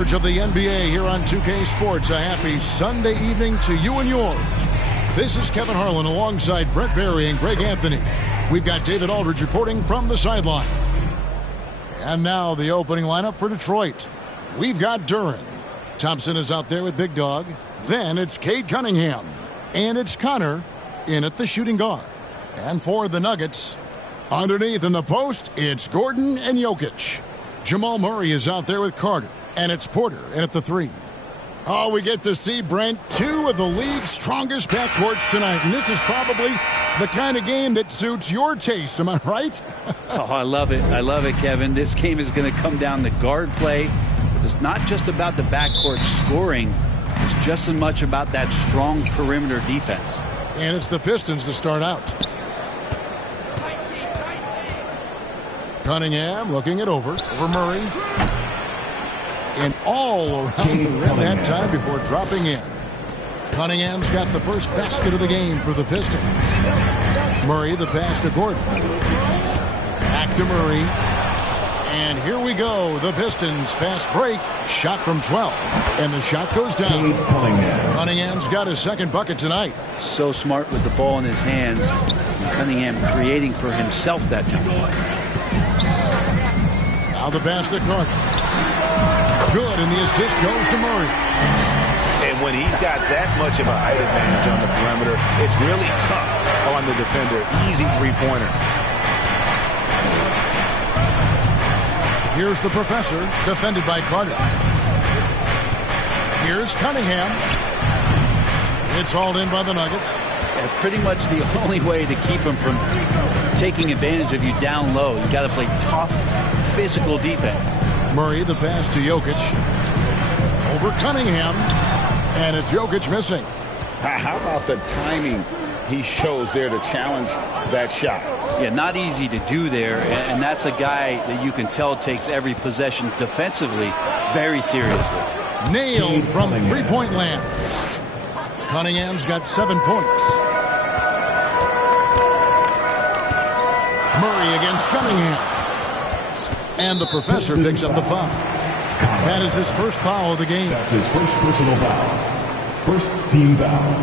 Of the NBA here on 2K Sports. A happy Sunday evening to you and yours. This is Kevin Harlan alongside Brett Barry and Greg Anthony. We've got David Aldridge reporting from the sideline. And now the opening lineup for Detroit. We've got Duren. Thompson is out there with Big Dog. Then it's Cade Cunningham. And it's Connor in at the shooting guard. And for the Nuggets, underneath in the post, it's Gordon and Jokic. Jamal Murray is out there with Carter. And it's Porter in at the 3. Oh, we get to see, Brent, 2 of the league's strongest backcourts tonight. And this is probably the kind of game that suits your taste. Am I right? Oh, I love it. I love it, Kevin. This game is going to come down to guard play. It's not just about the backcourt scoring. It's just as much about that strong perimeter defense. And it's the Pistons to start out. Cunningham looking it over Murray. And all around the rim that time before dropping in. Cunningham's got the first basket of the game for the Pistons. Murray the pass to Gordon. Back to Murray. And here we go. The Pistons fast break. Shot from 12. And the shot goes down. Cunningham's got his second bucket tonight. So smart with the ball in his hands. Cunningham creating for himself that time. Now the pass to Carter. Good, and the assist goes to Murray. And when he's got that much of a height advantage on the perimeter, it's really tough on the defender. Easy three-pointer. Here's the professor, defended by Carter. Here's Cunningham. It's hauled in by the Nuggets. That's pretty much the only way to keep him from taking advantage of you down low. You got to play tough, physical defense. Murray, the pass to Jokic. Over Cunningham. And it's Jokic missing. How about the timing he shows there to challenge that shot? Yeah, not easy to do there. And that's a guy that you can tell takes every possession defensively very seriously. Nailed from three-point land. Cunningham's got 7 points. Murray against Cunningham. And the professor picks up the foul. That is his first foul of the game. That's his first personal foul. First team foul.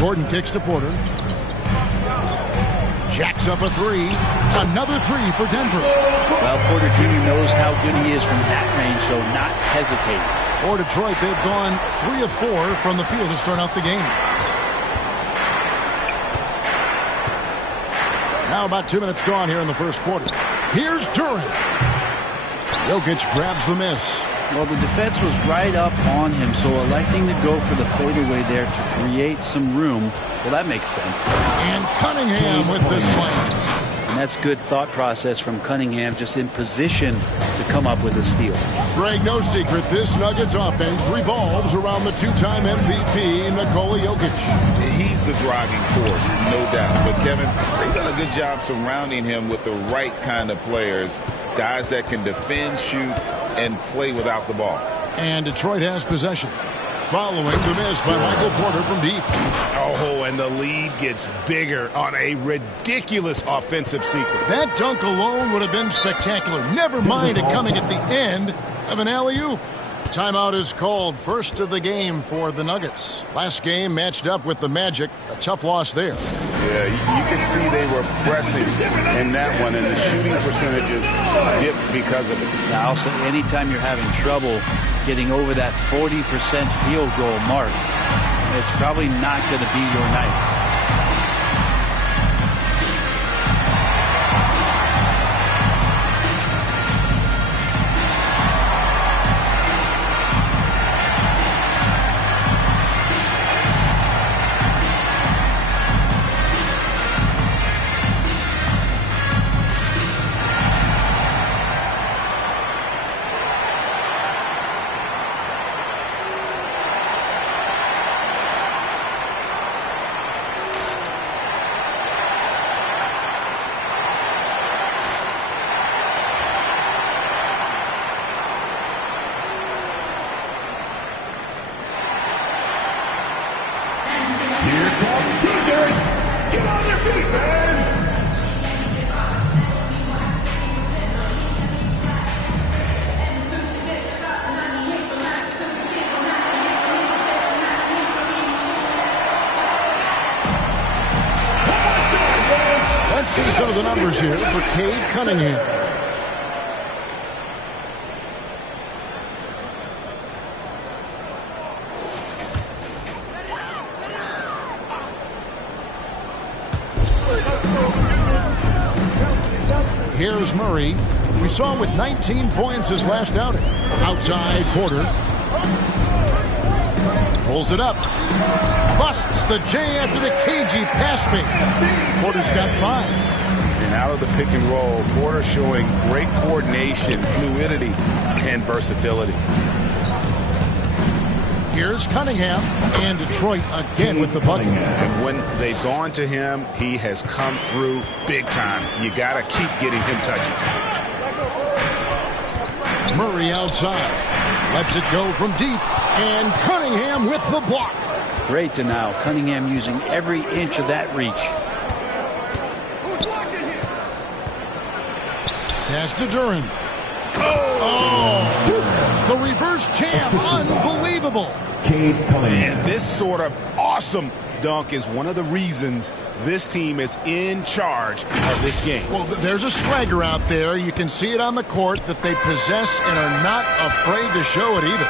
Gordon kicks to Porter. Jacks up a 3. Another 3 for Denver. Well, Porter Jr. knows how good he is from that range, so not hesitating. For Detroit, they've gone 3 of 4 from the field to start out the game. Now about 2 minutes gone here in the first quarter. Here's Duren. Jokic grabs the miss. Well, the defense was right up on him, so electing to go for the fadeaway there to create some room, well, that makes sense. And Cunningham with the slant. And that's good thought process from Cunningham, just in position to come up with a steal. Greg, no secret, this Nuggets offense revolves around the 2-time MVP, Nikola Jokic. He's the driving force, no doubt. But, Kevin, they've done a good job surrounding him with the right kind of players, guys that can defend, shoot, and play without the ball. And Detroit has possession. Following the miss by Michael Porter from deep. Oh, and the lead gets bigger on a ridiculous offensive sequence. That dunk alone would have been spectacular. Never mind it coming at the end of an alley-oop. Timeout is called. First of the game for the Nuggets. Last game matched up with the Magic. A tough loss there. Yeah, you can see they were pressing in that one, and the shooting percentages dipped because of it. Now, also, anytime you're having trouble getting over that 40% field goal mark, it's probably not going to be your night. Here comes T-shirts. Get on your feet, fans. Let's see some of the numbers here for Cade Cunningham. Here's Murray. We saw him with 19 points his last outing. Outside Porter. Pulls it up. Busts the J after the cagey pass fake. Porter's got 5. And out of the pick and roll, Porter showing great coordination, fluidity, and versatility. Here's Cunningham, and Detroit again with the bucket. And when they've gone to him, he has come through big time. You got to keep getting him touches. Murray outside. Lets it go from deep, and Cunningham with the block. Great denial. Cunningham using every inch of that reach. Pass to Duren. Oh! The reverse jam, unbelievable. Cade Cunningham. And this sort of awesome dunk is one of the reasons this team is in charge of this game. Well, there's a swagger out there. You can see it on the court that they possess and are not afraid to show it either.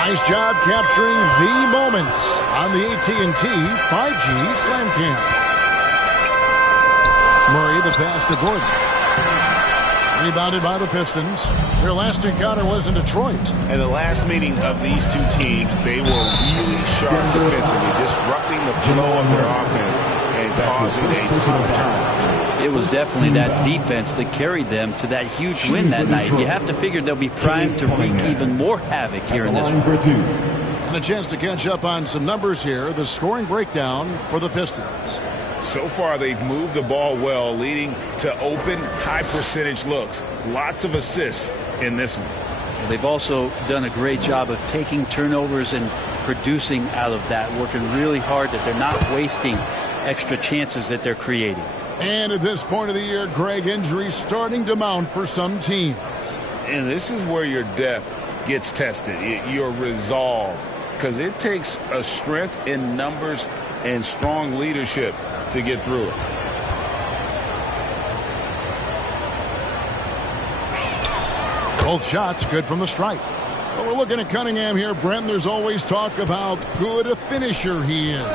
Nice job capturing the moments on the AT&T 5G Slam Cam. Murray, the pass to Gordon. Rebounded by the Pistons. Their last encounter was in Detroit. And the last meeting of these two teams, they were really sharp defensively, disrupting the flow of their offense and causing a ton of turnovers. It was definitely that defense that carried them to that huge win that night. You have to figure they'll be primed to wreak even more havoc here in this one. And a chance to catch up on some numbers here. The scoring breakdown for the Pistons. So far, they've moved the ball well, leading to open, high-percentage looks. Lots of assists in this one. They've also done a great job of taking turnovers and producing out of that, working really hard that they're not wasting extra chances that they're creating. And at this point of the year, Greg, injuries starting to mount for some teams. And this is where your depth gets tested, your resolve, because it takes a strength in numbers and strong leadership to get through it. Both shots good from the stripe. But we're looking at Cunningham here, Brent. There's always talk of how good a finisher he is.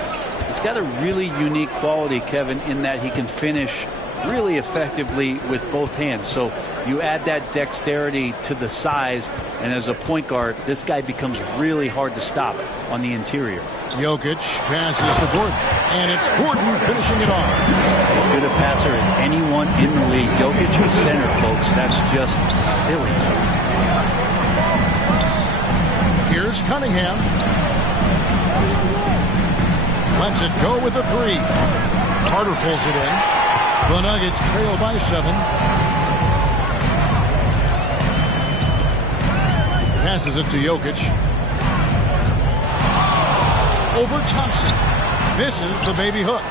He's got a really unique quality, Kevin, in that he can finish really effectively with both hands. So you add that dexterity to the size, and as a point guard, this guy becomes really hard to stop on the interior. Jokic passes to Gordon, and it's Gordon finishing it off. As good a passer as anyone in the league. Jokic is center, folks. That's just silly. Here's Cunningham. Lets it go with a 3. Carter pulls it in. The Nuggets trail by 7. Passes it to Jokic. Over Thompson. Misses the baby hook.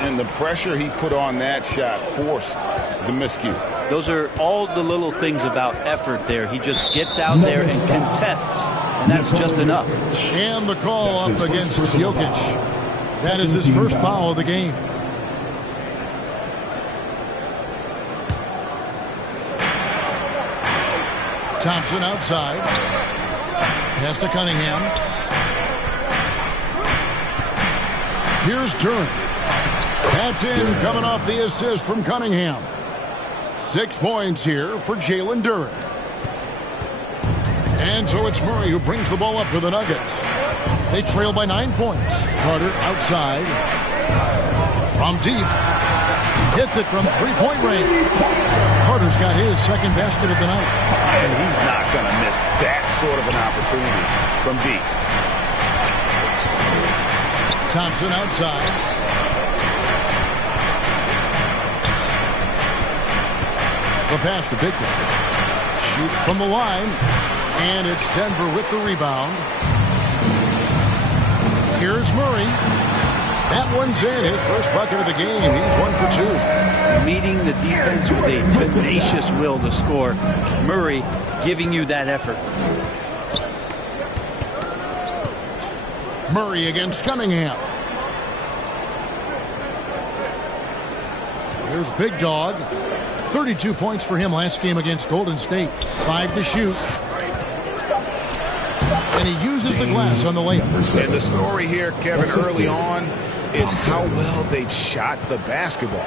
And the pressure he put on that shot forced the miscue. Those are all the little things about effort there. He just gets out there and contests, and that's just enough. And the call up against Jokic. That is his first foul of the game. Thompson outside. Pass to Cunningham. Here's Duren. That's in, coming off the assist from Cunningham. 6 points here for Jalen Duren. And so it's Murray who brings the ball up for the Nuggets. They trail by 9 points. Carter outside. From deep. Hits it from three-point range. Carter's got his second basket of the night. And he's not going to miss that sort of an opportunity from deep. Thompson outside. The pass to Bigman. Shoots from the line. And it's Denver with the rebound. Here's Murray. one's in. His first bucket of the game. He's 1 for 2. Meeting the defense with a tenacious will to score. Murray giving you that effort. Murray against Cunningham. Here's Big Dog. 32 points for him last game against Golden State. 5 to shoot. And he uses the glass on the layup. And the story here, Kevin, early on is how well they've shot the basketball.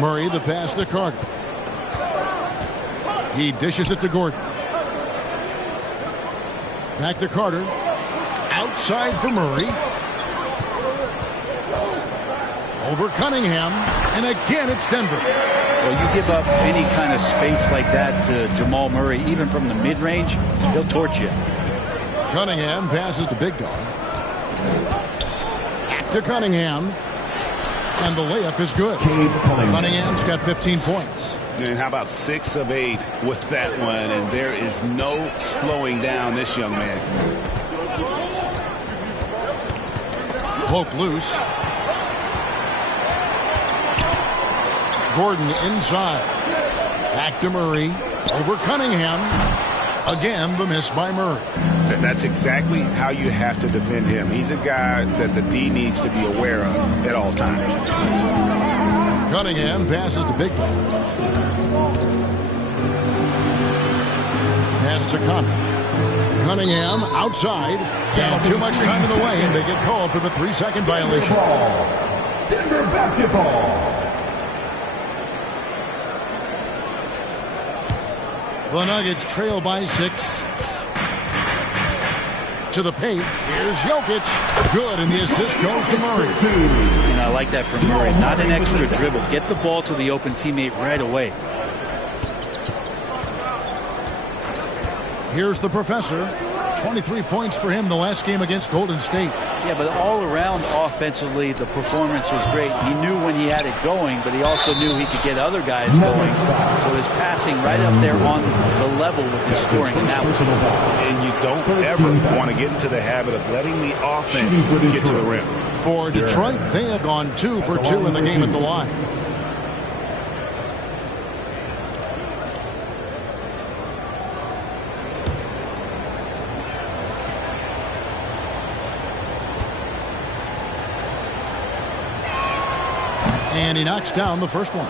Murray, the pass to Carter. He dishes it to Gordon. Back to Carter. Outside for Murray. Over Cunningham. And again, it's Denver. Well, you give up any kind of space like that to Jamal Murray, even from the mid-range, he'll torch you. Cunningham passes to Big Dog. Back to Cunningham. And the layup is good. Cunningham's got 15 points. And how about 6 of 8 with that one? And there is no slowing down this young man. Poke loose. Gordon inside. Back to Murray. Over Cunningham. Again, the miss by Murray. That's exactly how you have to defend him. He's a guy that the D needs to be aware of at all times. Cunningham passes to Big Dog. Pass to Connor. Cunningham outside. And too much time in the way, and they get called for the 3-second violation. Denver basketball. The Nuggets trail by 6. To the paint. Here's Jokic. Good, and the assist goes to Murray. And I like that from Murray. Not an extra dribble. Get the ball to the open teammate right away. Here's the professor. 23 points for him the last game against Golden State. Yeah, but all around offensively, the performance was great. He knew when he had it going, but he also knew he could get other guys going. So his passing right up there on the level with his scoring. And that was and you don't ever want to get into the habit of letting the offense get to the rim. For Detroit, they have gone 2 for 2 in the game at the line. And he knocks down the first one.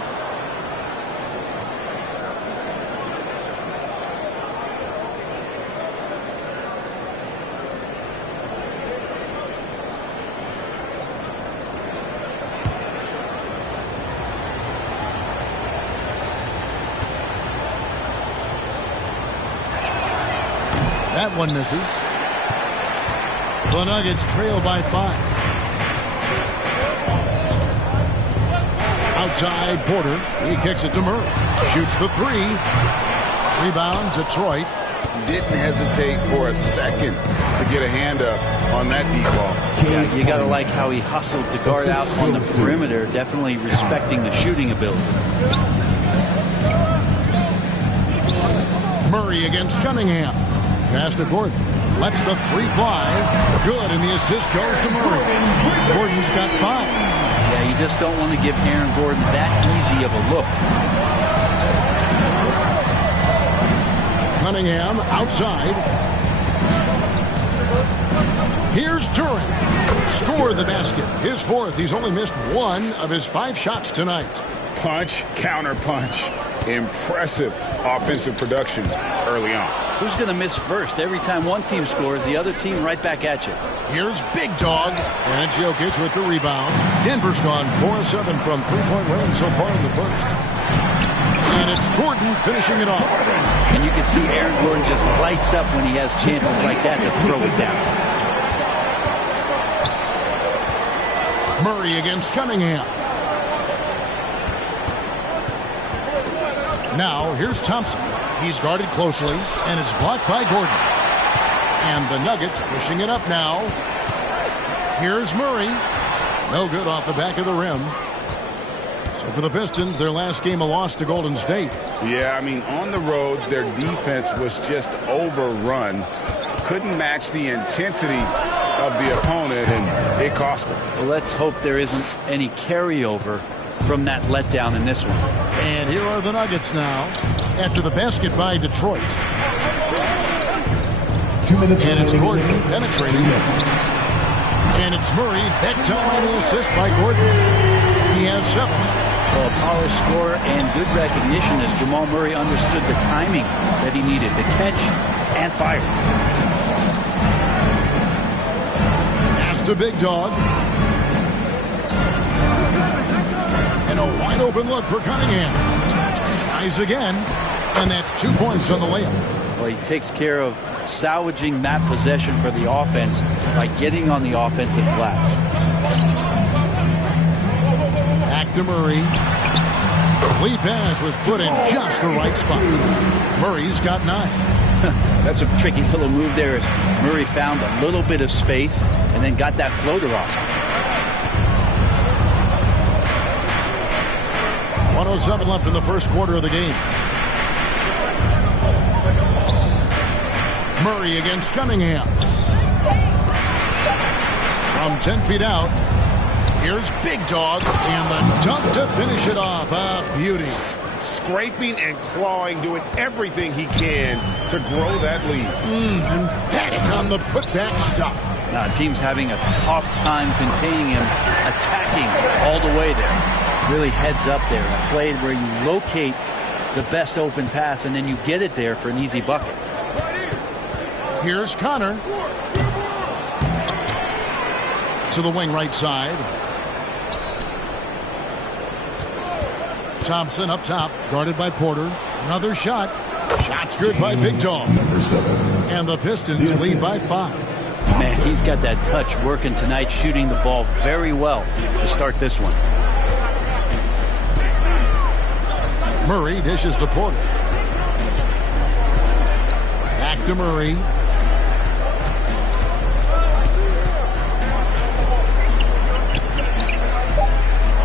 That one misses. The Nuggets trail by 5. Outside Porter. He kicks it to Murray. Shoots the 3. Rebound Detroit. Didn't hesitate for a second to get a hand up on that deep ball. Yeah, you got to like how he hustled to guard out on the perimeter, definitely respecting the shooting ability. Murray against Cunningham. Pass to Gordon. Lets the 3 fly. Good, and the assist goes to Murray. Gordon's got 5. Yeah, you just don't want to give Aaron Gordon that easy of a look. Cunningham outside. Here's Durant. Score the basket. His 4th. He's only missed 1 of his 5 shots tonight. Punch, counter punch. Impressive offensive production early on. Who's going to miss first? Every time one team scores, the other team right back at you. Here's Big Dog. And it's Jokic with the rebound. Denver's gone 4-7 from 3-point range so far in the first. And it's Gordon finishing it off. And you can see Aaron Gordon just lights up when he has chances like that to throw it down. Murray against Cunningham. Now, here's Thompson. He's guarded closely, and it's blocked by Gordon. And the Nuggets pushing it up now. Here's Murray. No good off the back of the rim. So for the Pistons, their last game a loss to Golden State. Yeah, I mean, on the road, their defense was just overrun. Couldn't match the intensity of the opponent, and it cost him. Well, let's hope there isn't any carryover from that letdown in this one. And here are the Nuggets now after the basket by Detroit. 2 minutes And it's remaining. Gordon penetrating. And it's Murray. That time the assist by Gordon. He has 7. Well, a polished score and good recognition as Jamal Murray understood the timing that he needed to catch and fire. Pass to Big Dog. And a wide open look for Cunningham. Tries again. And that's 2 points on the layup. Well, he takes care of salvaging that possession for the offense by getting on the offensive glass. Back to Murray. Lee pass was put in just the right spot. Murray's got 9. That's a tricky little move there as Murray found a little bit of space and then got that floater off. 1:07 left in the first quarter of the game. Murray against Cunningham. From 10 feet out, here's Big Dog, and the dunk to finish it off. A beauty. Scraping and clawing, doing everything he can to grow that lead. Emphatic on the putback stuff. Now, team's having a tough time containing him, attacking all the way there. Really heads up there. A play where you locate the best open pass and then you get it there for an easy bucket. Here's Connor. To the wing right side. Thompson up top, guarded by Porter. Another shot. Shot's good by Big Dog. Number 7. And the Pistons lead by 5. Man, he's got that touch working tonight, shooting the ball very well to start this one. Murray dishes to Porter. Back to Murray.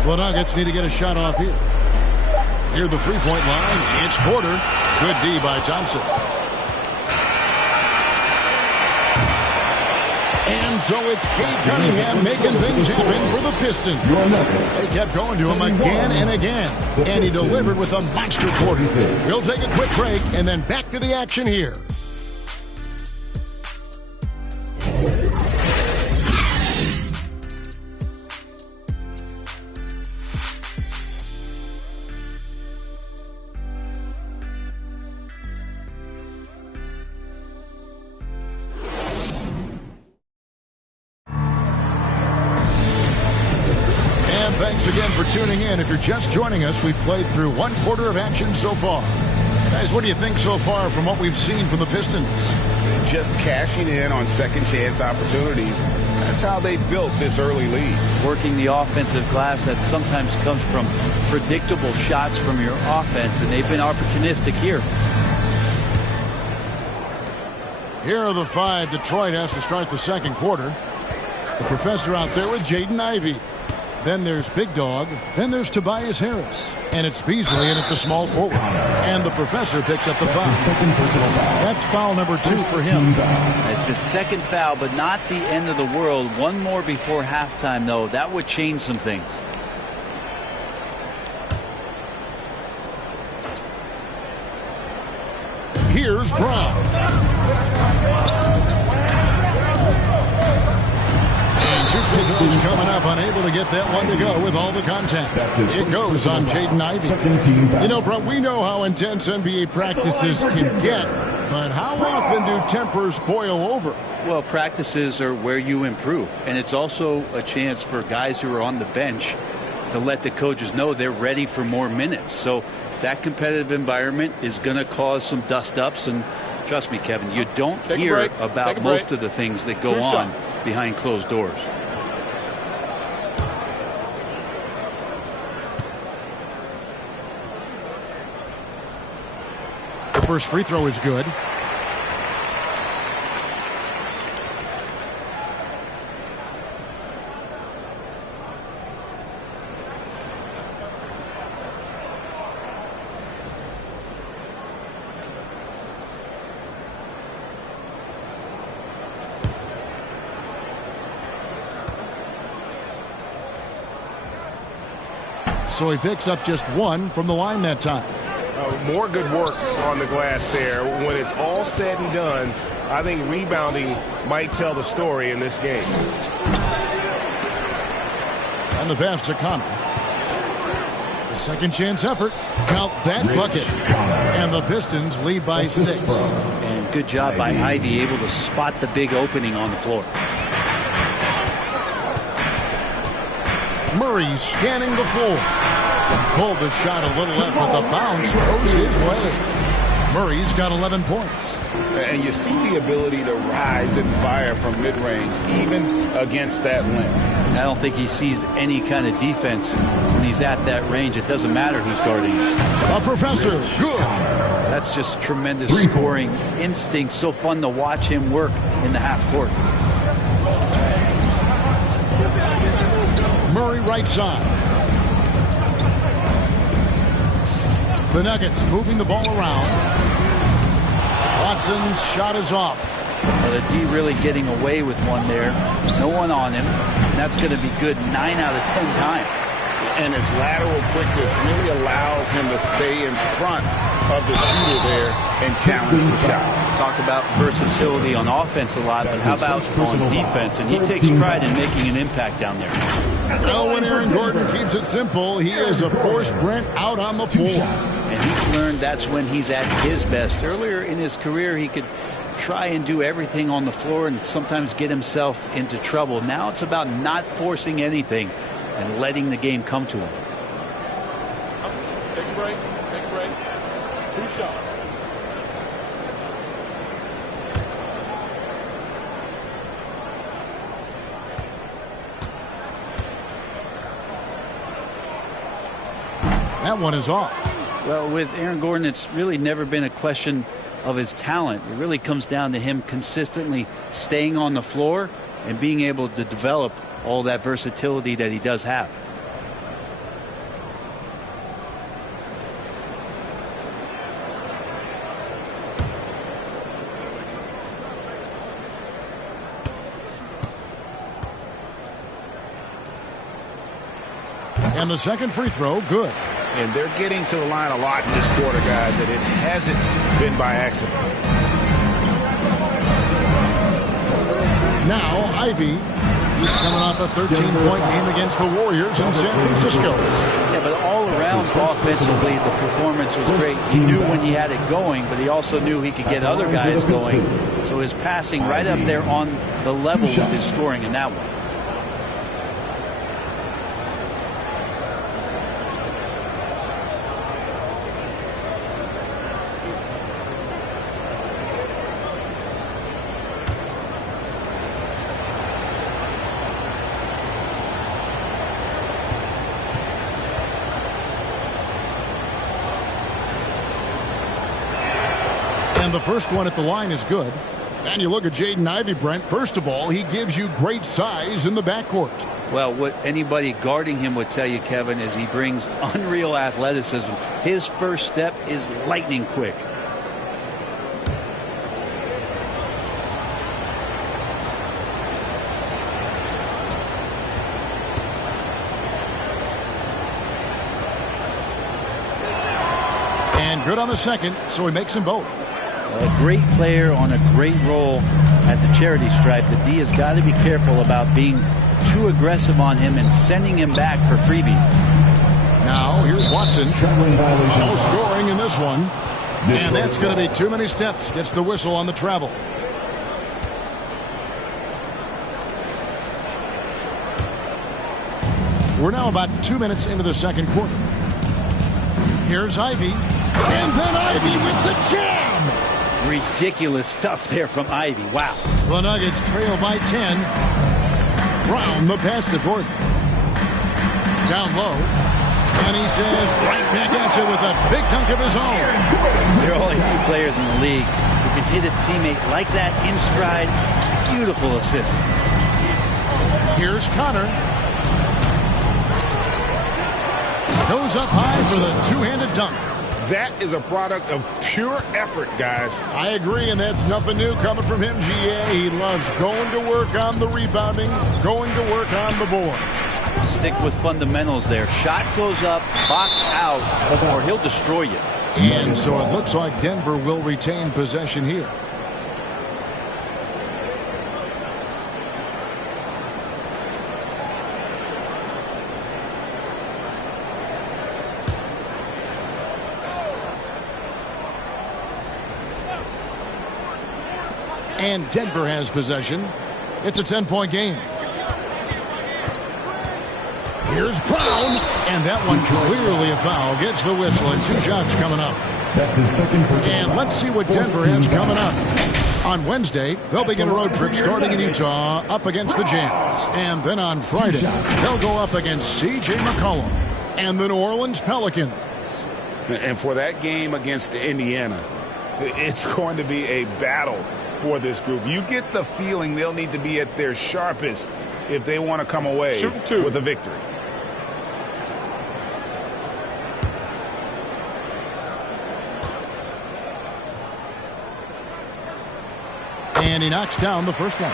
The Nuggets need to get a shot off here. Near the three-point line, it's Porter. Good D by Thompson. And so it's Cade Cunningham making things happen for the Pistons. They kept going to him again and again. And he delivered with a monster quarter. We'll take a quick break and then back to the action here. Thanks again for tuning in. If you're just joining us, we've played through 1/4 of action so far. Guys, what do you think so far from what we've seen from the Pistons? Just cashing in on second chance opportunities. That's how they built this early lead. Working the offensive glass that sometimes comes from predictable shots from your offense, and they've been opportunistic here. Here are the 5. Detroit has to start the second quarter. The professor out there with Jaden Ivey. Then there's Big Dog. Then there's Tobias Harris. And it's Beasley in at the small forward. And the professor picks up the foul. Second personal foul. That's foul number 2 for him. It's his second foul, but not the end of the world. One more before halftime, though. That would change some things. Here's Brown. And 2 free throws coming up, unable to get that one to go with all the contact. It goes on Jaden Ivey. You know, Brent, we know how intense NBA practices can get, but how often do tempers boil over? Well, practices are where you improve, and it's also a chance for guys who are on the bench to let the coaches know they're ready for more minutes. So that competitive environment is going to cause some dust-ups, and trust me, Kevin, you don't hear about most of the things that go on behind closed doors. The first free throw is good. so he picks up just 1 from the line that time. More good work on the glass there. When it's all said and done, I think rebounding might tell the story in this game. And the pass to Connor. The second chance effort. Count that bucket. And the Pistons lead by 6. And good job by Ivy, able to spot the big opening on the floor. Murray scanning the floor. Pulled the shot a little left, but the bounce goes his way. Murray's got 11 points. And you see the ability to rise and fire from mid-range, even against that length. I don't think he sees any kind of defense when he's at that range. It doesn't matter who's guarding him. A professor, good. That's just tremendous scoring instinct. So fun to watch him work in the half court. Murray right side. The Nuggets moving the ball around. Watson's shot is off. Well, the D really getting away with one there. No one on him. And that's going to be good 9 out of 10 times. And his lateral quickness really allows him to stay in front of the shooter there and challenge the shot. Talk about versatility on offense a lot, but how about on defense? And he takes pride in making an impact down there. Now when Aaron Gordon keeps it simple, he is a forced Brent out on the floor. And he's learned that's when he's at his best. Earlier in his career, he could try and do everything on the floor and sometimes get himself into trouble. Now it's about not forcing anything and letting the game come to him. Take a break. Take a break. 2 shots. That one is off. Well, with Aaron Gordon, it's really never been a question of his talent. It really comes down to him consistently staying on the floor and being able to develop all that versatility that he does have. And the second free throw, good. And they're getting to the line a lot in this quarter, guys, and it hasn't been by accident. Now Ivy. He's coming off a 13-point game against the Warriors in San Francisco. Yeah, but all around offensively, the performance was great. He knew when he had it going, but he also knew he could get other guys going. So his passing right up there on the level with his scoring in that one. And the first one at the line is good. And you look at Jaden Ivey, Brent. First of all, he gives you great size in the backcourt. Well, what anybody guarding him would tell you, Kevin, is he brings unreal athleticism. His first step is lightning quick. And good on the second, so he makes them both. A great player on a great role at the charity stripe. The D has got to be careful about being too aggressive on him and sending him back for freebies. Now here's Watson. No scoring in this one. And that's going to be too many steps. Gets the whistle on the travel. We're now about 2 minutes into the second quarter. Here's Ivy. And then Ivy with the jam. Ridiculous stuff there from Ivy. Wow. The Nuggets trail by 10. Brown the pass to Gordon. Down low. And he says right back at you with a big dunk of his own. There are only 2 players in the league who can hit a teammate like that in stride. Beautiful assist. Here's Connor. Goes up high for the two-handed dunk. That is a product of pure effort, guys. I agree, and that's nothing new coming from him, GA. He loves going to work on the rebounding, going to work on the board. Stick with fundamentals there. Shot goes up, box out, or he'll destroy you. And so it looks like Denver will retain possession here. And Denver has possession. It's a 10-point game. Here's Brown, and that one clearly a foul. Gets the whistle, and 2 shots coming up. That's his second personal And foul. let's see what Denver has coming up. On Wednesday, they'll begin a road trip starting in Utah up against the Jazz. And then on Friday, they'll go up against C.J. McCollum and the New Orleans Pelicans. And for that game against Indiana, it's going to be a battle for this group. You get the feeling they'll need to be at their sharpest if they want to come away with a victory. And he knocks down the first one.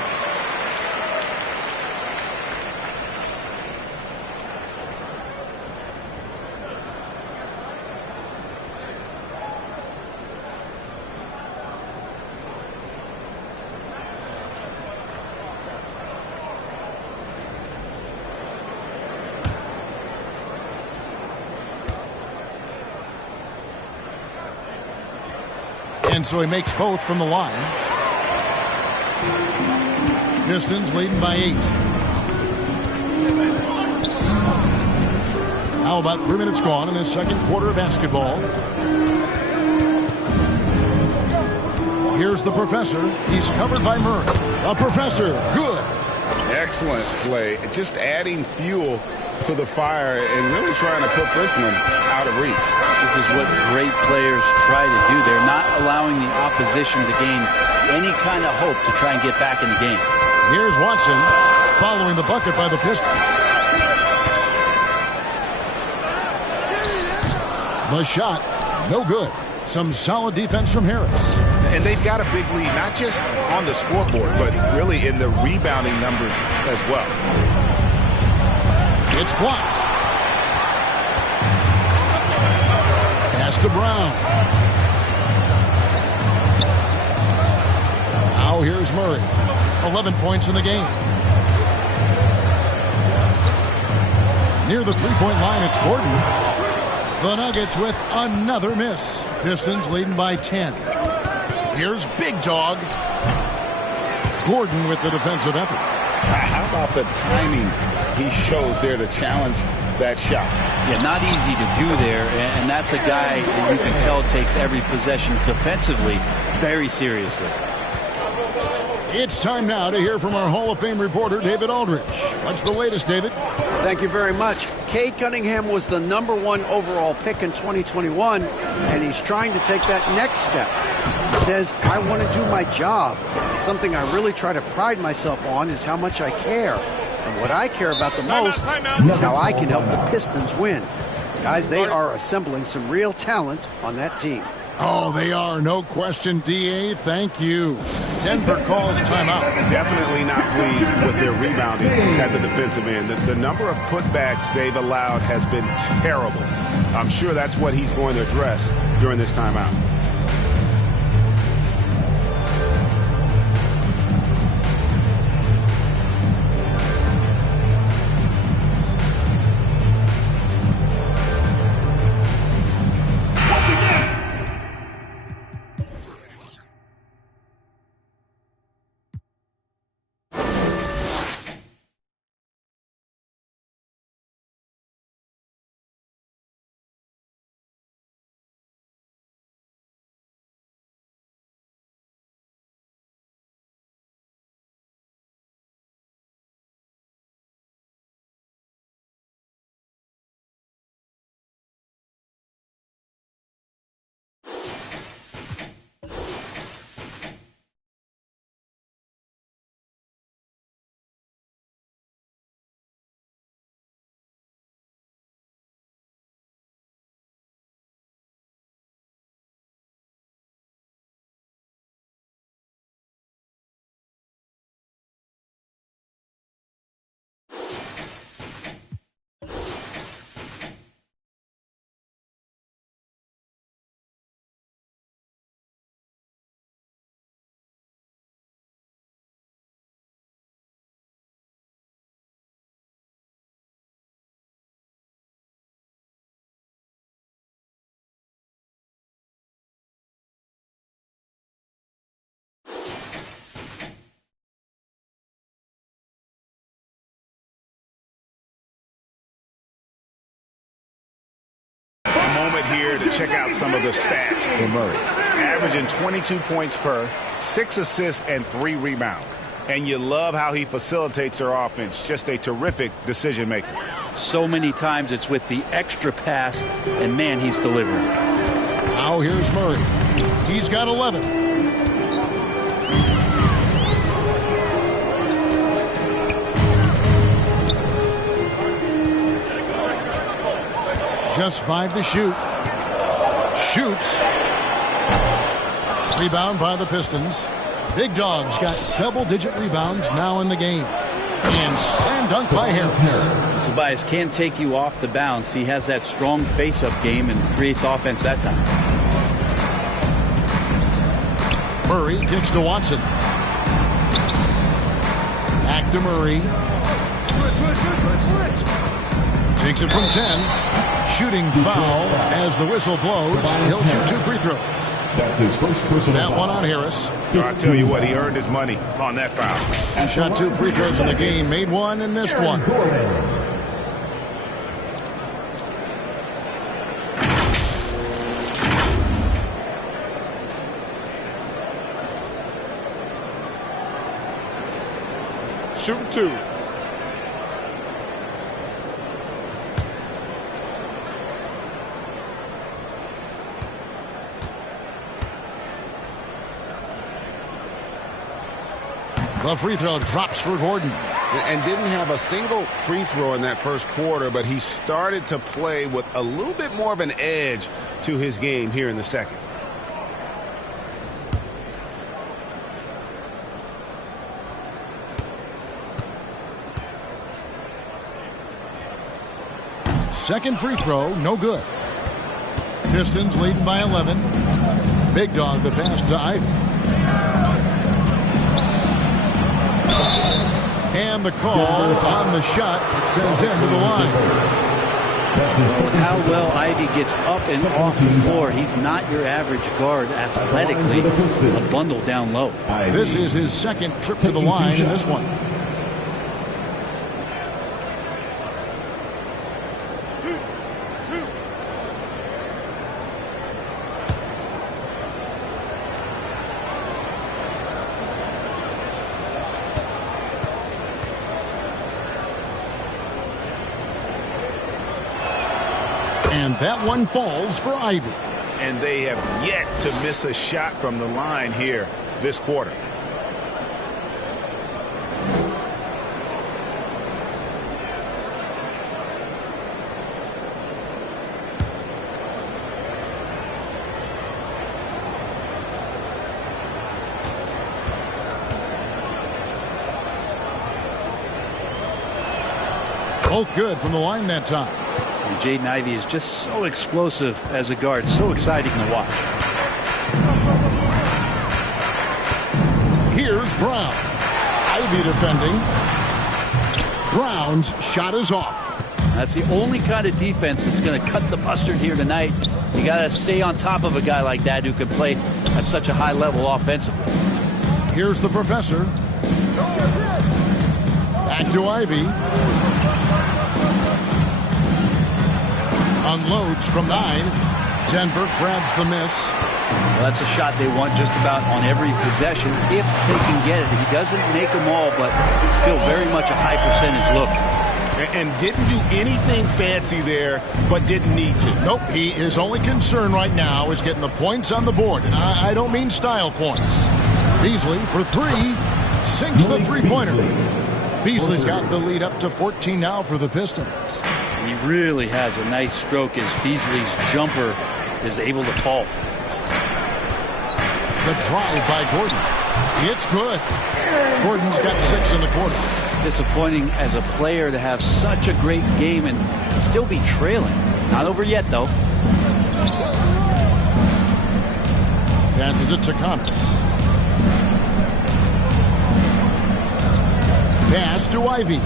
And so he makes both from the line. Pistons leading by 8. Now about 3 minutes gone in the second quarter of basketball. Here's the professor. He's covered by Murray. The professor, good. Excellent play. Just adding fuel to the fire and really trying to put this one out of reach. This is what great players try to do. They're not allowing the opposition to gain any kind of hope to try and get back in the game. Here's Watson following the bucket by the Pistons. The shot, no good. Some solid defense from Harris. And they've got a big lead, not just on the scoreboard, but really in the rebounding numbers as well. It's blocked. Pass to Brown. Now here's Murray. 11 points in the game. Near the three-point line, it's Gordon. The Nuggets with another miss. Pistons leading by 10. Here's Big Dog. Gordon with the defensive effort. How about the timing he shows there to challenge that shot? Yeah, not easy to do there, and that's a guy that you can tell takes every possession defensively very seriously. It's time now to hear from our Hall of Fame reporter, David Aldridge. What's the latest, David? Thank you very much. Cade Cunningham was the #1 overall pick in 2021, and he's trying to take that next step. He says, I want to do my job. Something I really try to pride myself on is how much I care. And what I care about the most is how I can help the Pistons win. Guys, they are assembling some real talent on that team. Oh, they are. No question, D.A. Thank you. Denver calls timeout. Definitely not pleased with their rebounding at the defensive end. The number of putbacks they've allowed has been terrible. I'm sure that's what he's going to address during this timeout. moment here to check out some of the stats for Murray. Averaging 22 points per, 6 assists, and 3 rebounds. And you love how he facilitates their offense. Just a terrific decision maker. So many times it's with the extra pass, and man, he's delivering. Now here's Murray. He's got 11. Just 5 to shoot. Shoots. Rebound by the Pistons. Big Dog's got double-digit rebounds now in the game. And slam dunk by Harris. Tobias can't take you off the bounce. He has that strong face-up game and creates offense that time. Murray kicks to Watson. Back to Murray. Takes it from 10. Shooting foul as the whistle blows. He'll shoot 2 free throws. That's his first personal That foul. one on Harris. I tell you what, he earned his money on that foul. He shot 2 free throws in the game, made 1 and missed 1. Shooting 2. The free throw drops for Gordon. And didn't have a single free throw in that first quarter, but he started to play with a little bit more of an edge to his game here in the second. Second free throw, no good. Pistons leading by 11. Big Dog the pass to Ivy. And the call on the shot. It sends him to the line. With how well Ivy gets up and off the floor, he's not your average guard athletically. A bundle down low. This is his second trip to the line in this one. And that one falls for Ivy. And they have yet to miss a shot from the line here this quarter. Both good from the line that time. And Jaden Ivey is just so explosive as a guard, so exciting to watch. Here's Brown. Ivy defending. Brown's shot is off. That's the only kind of defense that's going to cut the mustard here tonight. You got to stay on top of a guy like that who can play at such a high level offensively. Here's the professor. Back to Ivy. Unloads from 9. Denver grabs the miss. Well, that's a shot they want just about on every possession if they can get it. He doesn't make them all, but still very much a high percentage look. And didn't do anything fancy there, but didn't need to. Nope, his only concern right now is getting the points on the board. And I don't mean style points. Beasley for 3. Sinks the three-pointer. Beasley's got the lead up to 14 now for the Pistons. He really has a nice stroke as Beasley's jumper is able to fall. The drive by Gordon. It's good. Gordon's got 6 in the quarter. Disappointing as a player to have such a great game and still be trailing. Not over yet, though. Passes it to Connor. Pass to Ivy.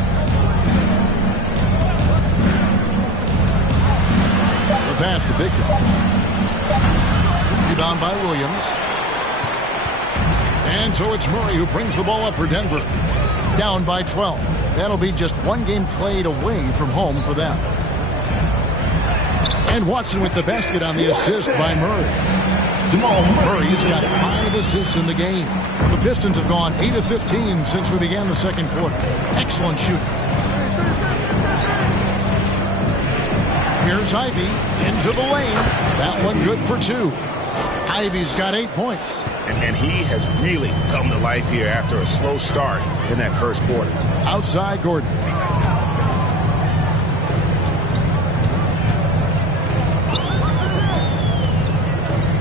The pass to Big Dog. Rebound by Williams. And so it's Murray who brings the ball up for Denver. Down by 12. That'll be just one game played away from home for them. And Watson with the basket on the assist by Murray. Murray's got 5 assists in the game. The Pistons have gone 8 of 15 since we began the second quarter. Excellent shooting. Here's Ivy into the lane. That one good for 2. Ivy's got 8 points. And he has really come to life here after a slow start in that first quarter. Outside Gordon.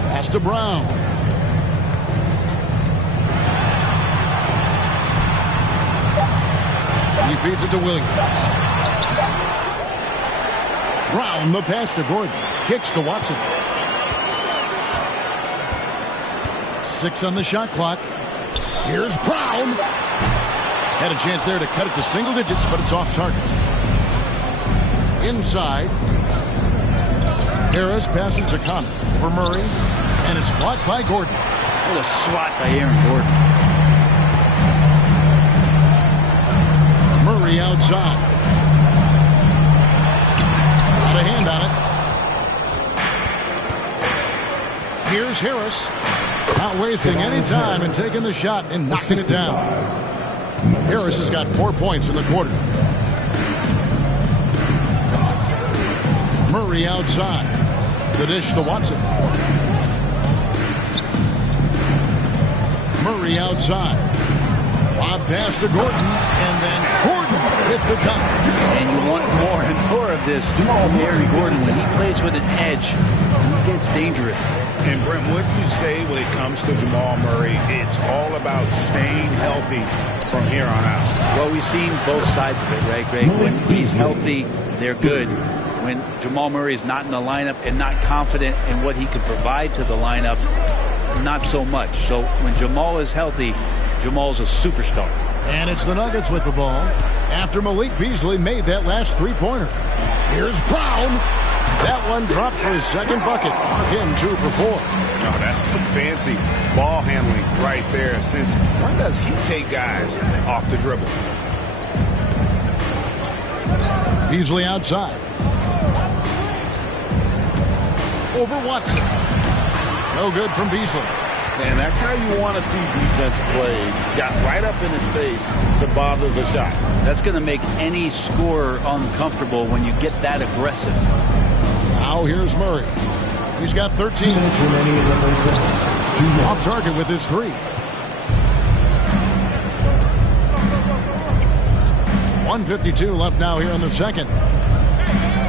Pass to Brown. He feeds it to Williams. Brown, the pass to Gordon. Kicks to Watson. 6 on the shot clock. Here's Brown. Had a chance there to cut it to single digits, but it's off target. Inside. Harris passes to Connor for Murray, and it's blocked by Gordon. What a swat by Aaron Gordon. Murray outside. Got a hand on it. Here's Harris. Not wasting any time and taking the shot and knocking it down. Harris has got 4 points in the quarter. Murray outside. The dish to Watson. Murray outside. Lob pass to Gordon, and then Gordon with the dunk. And you want more and more of this from Aaron Gordon. When he plays with an edge, he gets dangerous. And Brent, what do you say when it comes to Jamal Murray? It's all about staying healthy from here on out. Well, we've seen both sides of it, right, Greg? When he's healthy, they're good. When Jamal Murray is not in the lineup and not confident in what he can provide to the lineup, not so much. So when Jamal is healthy, Jamal's a superstar. And it's the Nuggets with the ball after Malik Beasley made that last three-pointer. Here's Brown. That one dropped for his second bucket. Again, 2 for 4. No, that's some fancy ball handling right there. Since when does he take guys off the dribble? Beasley outside. Over Watson. No good from Beasley. And that's how you want to see defense play. Got right up in his face to bother the shot. That's going to make any scorer uncomfortable when you get that aggressive. Now here's Murray. He's got 13. Off target with his 3. 1:52 left now here in the second.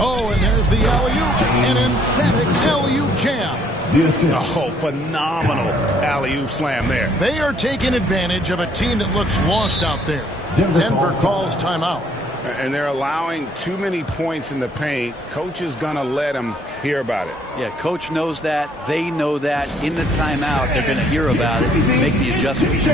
Oh, and there's the alley-oop. An emphatic alley-oop jam. Oh, phenomenal alley-oop slam there. They are taking advantage of a team that looks lost out there. Denver calls timeout. And they're allowing too many points in the paint. Coach is going to let them hear about it. Yeah, coach knows that. They know that. In the timeout, they're going to hear about it and make the adjustments.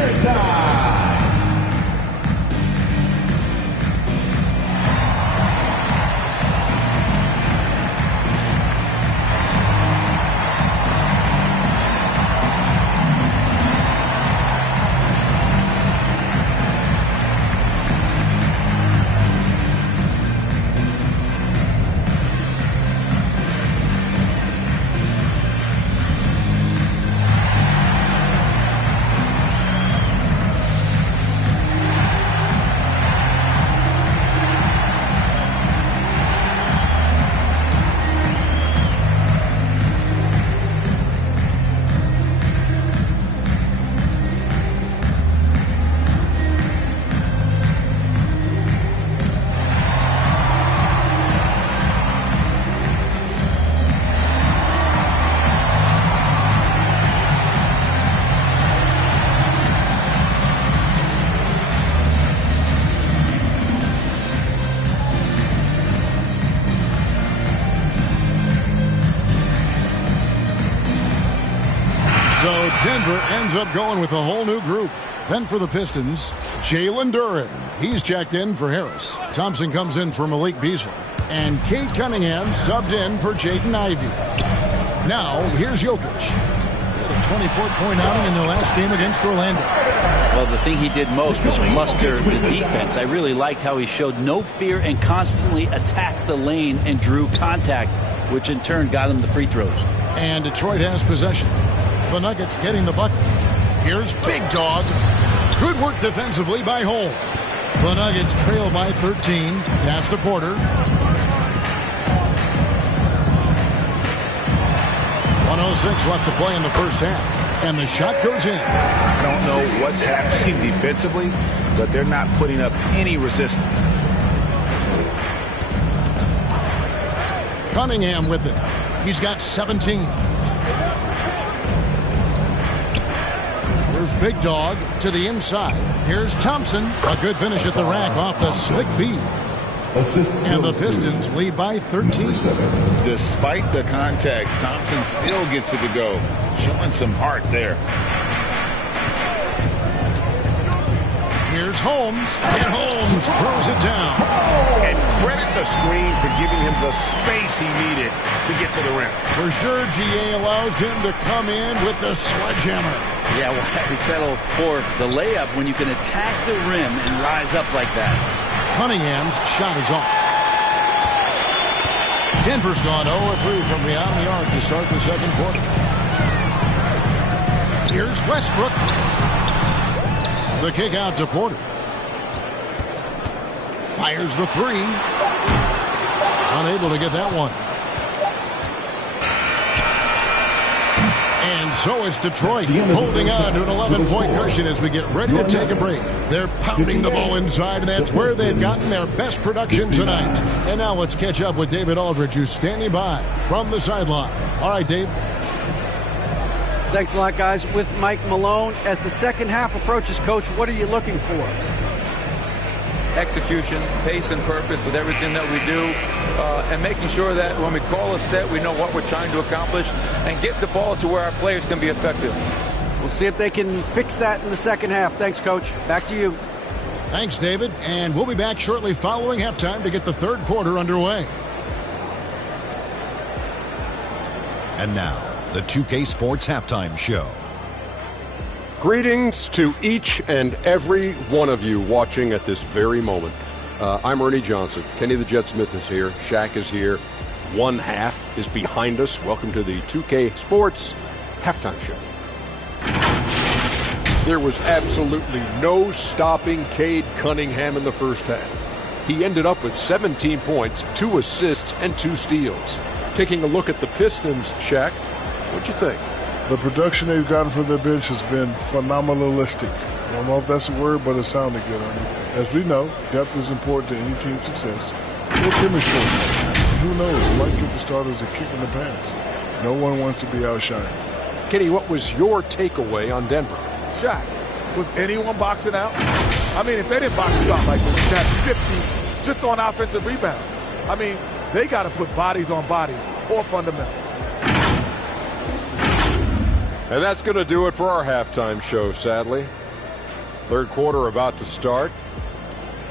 So Denver ends up going with a whole new group. Then for the Pistons, Jalen Duren. He's checked in for Harris. Thompson comes in for Malik Beasley. And Cade Cunningham subbed in for Jaden Ivey. Now, here's Jokic. had a 24-point outing in their last game against Orlando. Well, the thing he did most was fluster the defense. I really liked how he showed no fear and constantly attacked the lane and drew contact, which in turn got him the free throws. And Detroit has possession. The Nuggets getting the bucket. Here's Big Dog. Good work defensively by Holmes. The Nuggets trail by 13. Pass to Porter. 1:06 left to play in the first half. And the shot goes in. I don't know what's happening defensively, but they're not putting up any resistance. Cunningham with it. He's got 17. Here's Big Dog to the inside. Here's Thompson. A good finish at the rack off the slick feed. And the Pistons lead by 13. Despite the contact, Thompson still gets it to go. Showing some heart there. Here's Holmes. And Holmes throws it down. And credit the screen for giving him the space he needed to get to the rim. For sure, GA allows him to come in with the sledgehammer. Yeah, well, he settled for the layup when you can attack the rim and rise up like that. Cunningham's shot is off. Denver's gone 0-3 from beyond the arc to start the second quarter. Here's Westbrook. The kick out to Porter. Fires the three. Unable to get that one. And so it's Detroit holding on to an 11-point cushion as we get ready to take a break. They're pounding the ball inside, and that's where they've gotten their best production tonight. And now let's catch up with David Aldridge, who's standing by from the sideline. All right, Dave. Thanks a lot, guys. With Mike Malone, as the second half approaches, Coach, what are you looking for? Execution, pace, and purpose with everything that we do, and making sure that when we call a set, we know what we're trying to accomplish and get the ball to where our players can be effective. We'll see if they can fix that in the second half. Thanks, Coach. Back to you. Thanks, David. And we'll be back shortly following halftime to get the third quarter underway. And now, the 2K Sports Halftime Show. Greetings to each and every one of you watching at this very moment. I'm Ernie Johnson. Kenny the Jet Smith is here. Shaq is here. One half is behind us. Welcome to the 2K Sports Halftime Show. There was absolutely no stopping Cade Cunningham in the first half. He ended up with 17 points, 2 assists, and 2 steals. Taking a look at the Pistons, Shaq, what'd you think? The production they've gotten from their bench has been phenomenalistic. I don't know if that's a word, but it sounded good on me. As we know, depth is important to any team's success. Their chemistry. Who knows? It might give the starters a kick in the pants. No one wants to be outshined. Kenny, what was your takeaway on Denver? Shot. Was anyone boxing out? I mean, if they didn't box you out like this, you'd have 50 just on offensive rebounds. I mean, they got to put bodies on bodies or fundamentals. And that's going to do it for our halftime show, sadly. Third quarter about to start.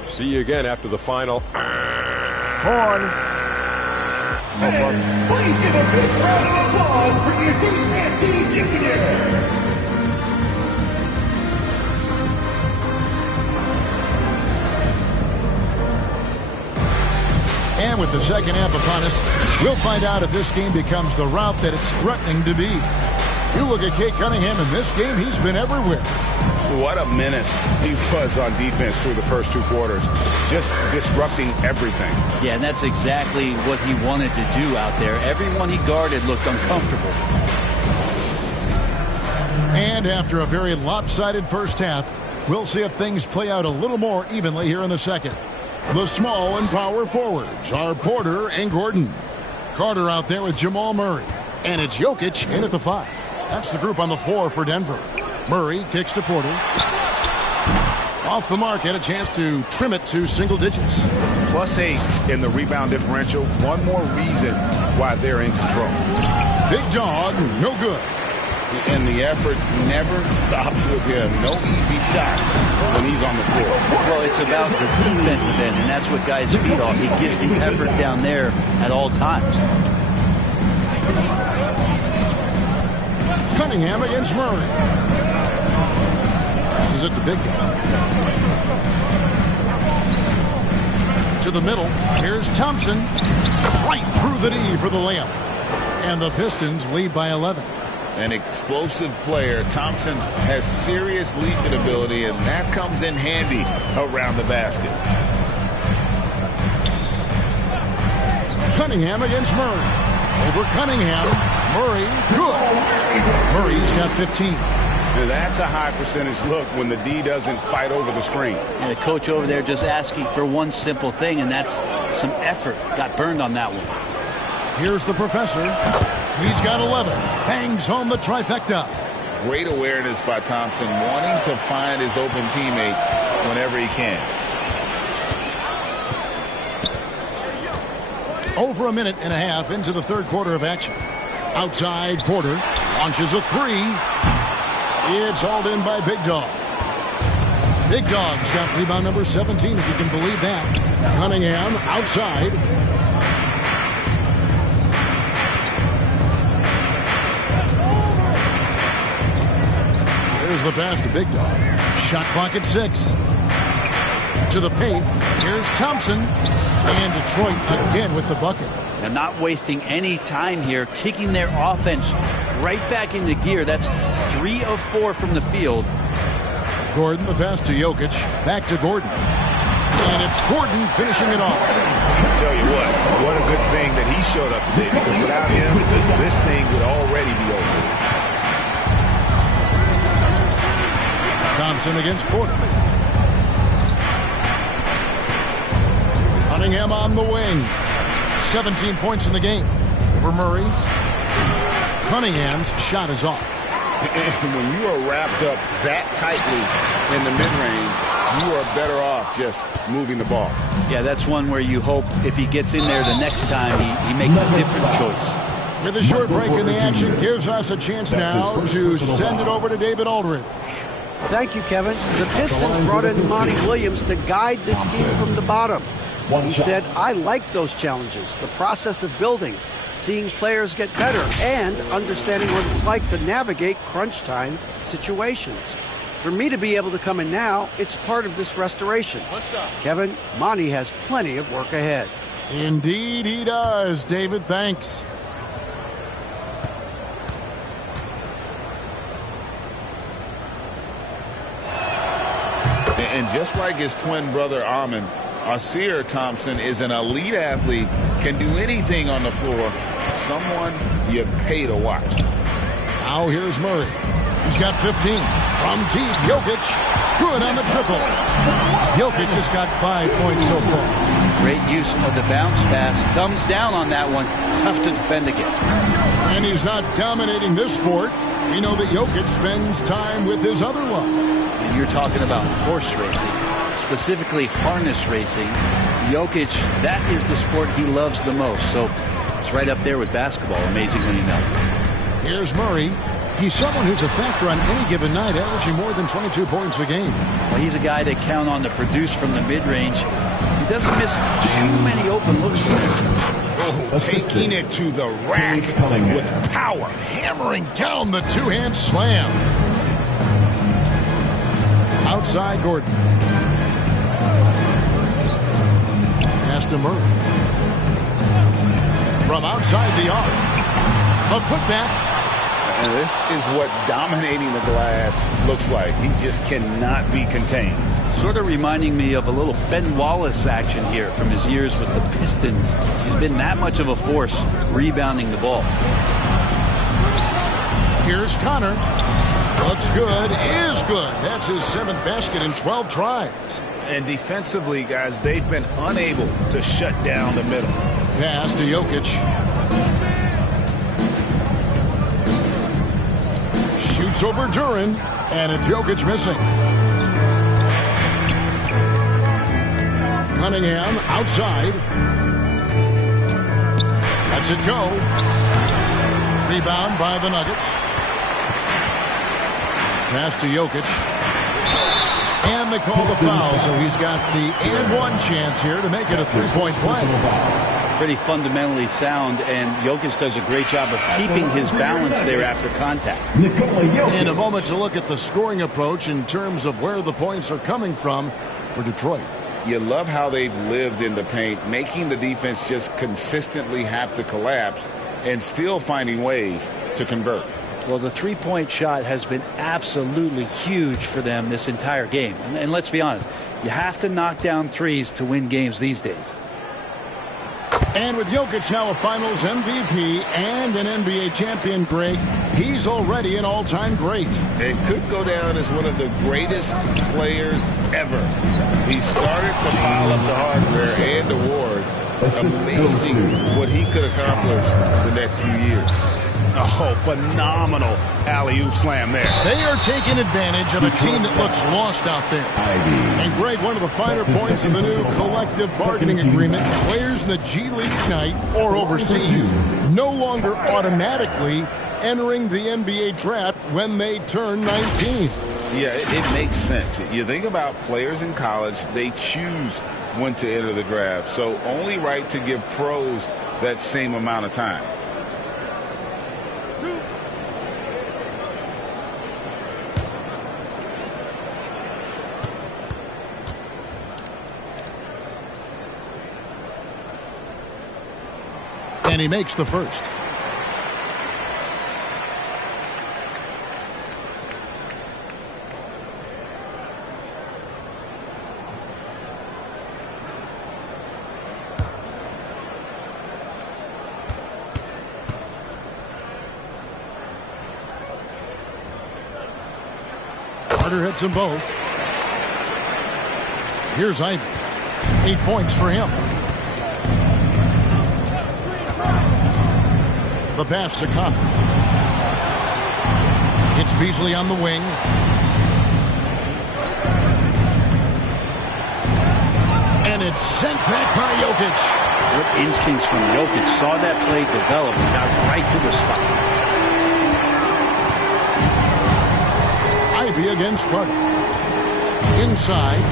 See you again after the final. Horn. Please give a big round of applause for your D-Man Junior. And with the second half upon us, we'll find out if this game becomes the route that it's threatening to be. You look at Cade Cunningham in this game, he's been everywhere. What a menace he was on defense through the first 2 quarters. Just disrupting everything. Yeah, and that's exactly what he wanted to do out there. Everyone he guarded looked uncomfortable. And after a very lopsided first half, we'll see if things play out a little more evenly here in the second. The small and power forwards are Porter and Gordon. Carter out there with Jamal Murray. And it's Jokic in at the 5. That's the group on the floor for Denver. Murray kicks to Porter. Off the mark, had a chance to trim it to single digits. +8 in the rebound differential. One more reason why they're in control. Big Dog, no good. And the effort never stops with him. No easy shots when he's on the floor. Well, it's about the defensive end, and that's what guys feed off. He gives the effort down there at all times. Cunningham against Murray. This is it to Big guy. To the middle. Here's Thompson. Right through the D for the layup. And the Pistons lead by 11. An explosive player. Thompson has serious leaping ability, and that comes in handy around the basket. Cunningham against Murray. Over Cunningham. Murray, good. Murray's got 15. Now that's a high percentage look when the D doesn't fight over the screen. And the coach over there just asking for one simple thing, and that's some effort. Got burned on that one. Here's the professor. He's got 11. Bangs home the trifecta. Great awareness by Thompson, wanting to find his open teammates whenever he can. Over a minute and a half into the third quarter of action. Outside, Porter launches a three. It's hauled in by Big Dog. Big Dog's got rebound number 17, if you can believe that. Cunningham outside. There's the pass to Big Dog. Shot clock at 6. To the paint. Here's Thompson. And Detroit again with the bucket. They're not wasting any time here, kicking their offense right back into gear. That's 3 of 4 from the field. Gordon, the pass to Jokic. Back to Gordon. And it's Gordon finishing it off. I'll tell you what a good thing that he showed up today, because without him, this thing would already be over. Thompson against Porter. Cunningham on the wing. 17 points in the game. Over Murray. Cunningham's shot is off. And when you are wrapped up that tightly in the mid-range, you are better off just moving the ball. Yeah, that's one where you hope if he gets in there the next time, he makes a different choice. With a short break in the action, gives us a chance now to send it over to David Aldridge. Thank you, Kevin. The Pistons brought in Monty Williams to guide this team from the bottom. He said, I like those challenges, the process of building, seeing players get better, and understanding what it's like to navigate crunch time situations. For me to be able to come in now, it's part of this restoration. What's up? Kevin, Monty has plenty of work ahead. Indeed he does, David. Thanks. And just like his twin brother Armin, Asir Thompson is an elite athlete, can do anything on the floor. Someone you pay to watch. Now here's Murray. He's got 15. From deep, Jokic. Good on the triple. Jokic has got 5 points so far. Great use of the bounce pass. Thumbs down on that one. Tough to defend against. And he's not dominating this sport. We know that Jokic spends time with his other love. And you're talking about horse racing, specifically harness racing. Jokic, that is the sport he loves the most. So it's right up there with basketball, amazingly enough. Here's Murray. He's someone who's a factor on any given night, averaging more than 22 points a game. Well, he's a guy they count on to produce from the mid-range. He doesn't miss too many open looks. Oh, taking it to the rack with power. Hammering down the two-hand slam. Outside Gordon. Pass to Murray. From outside the arc. A putback. And this is what dominating the glass looks like. He just cannot be contained. Sort of reminding me of a little Ben Wallace action here from his years with the Pistons. He's been that much of a force rebounding the ball. Here's Connor. Looks good, is good. That's his 7th basket in 12 tries. And defensively, guys, they've been unable to shut down the middle. Pass to Jokic. Shoots over Duran, and it's Jokic missing. Cunningham outside. Lets it go. Rebound by the Nuggets. Pass to Jokic. And they call the foul, so he's got the and one chance here to make it a 3-point play. pretty fundamentally sound, and Jokic does a great job of keeping his balance there after contact. In a moment to look at the scoring approach in terms of where the points are coming from for Detroit. You love how they've lived in the paint, making the defense just consistently have to collapse and still finding ways to convert. Well, the three-point shot has been absolutely huge for them this entire game. And let's be honest, you have to knock down threes to win games these days. And with Jokic now a Finals MVP and an NBA champion, Greg, he's already an all-time great. And could go down as one of the greatest players ever. He started to pile up the hardware and awards. Amazing what he could accomplish the next few years. Oh, phenomenal alley-oop slam there. They are taking advantage of a team that looks lost out there. And Greg, one of the finer points of the new collective bargaining agreement, players in the G League night or overseas no longer automatically entering the NBA draft when they turn 19. Yeah, it makes sense. You think about players in college, they choose when to enter the draft. So only right to give pros that same amount of time. And he makes the first. Carter hits them both. Here's Ivy. 8 points for him. The pass to Connor. It's Beasley on the wing. And it's sent back by Jokic. What instincts from Jokic. Saw that play develop and got right to the spot. Ivy against Carter. Inside.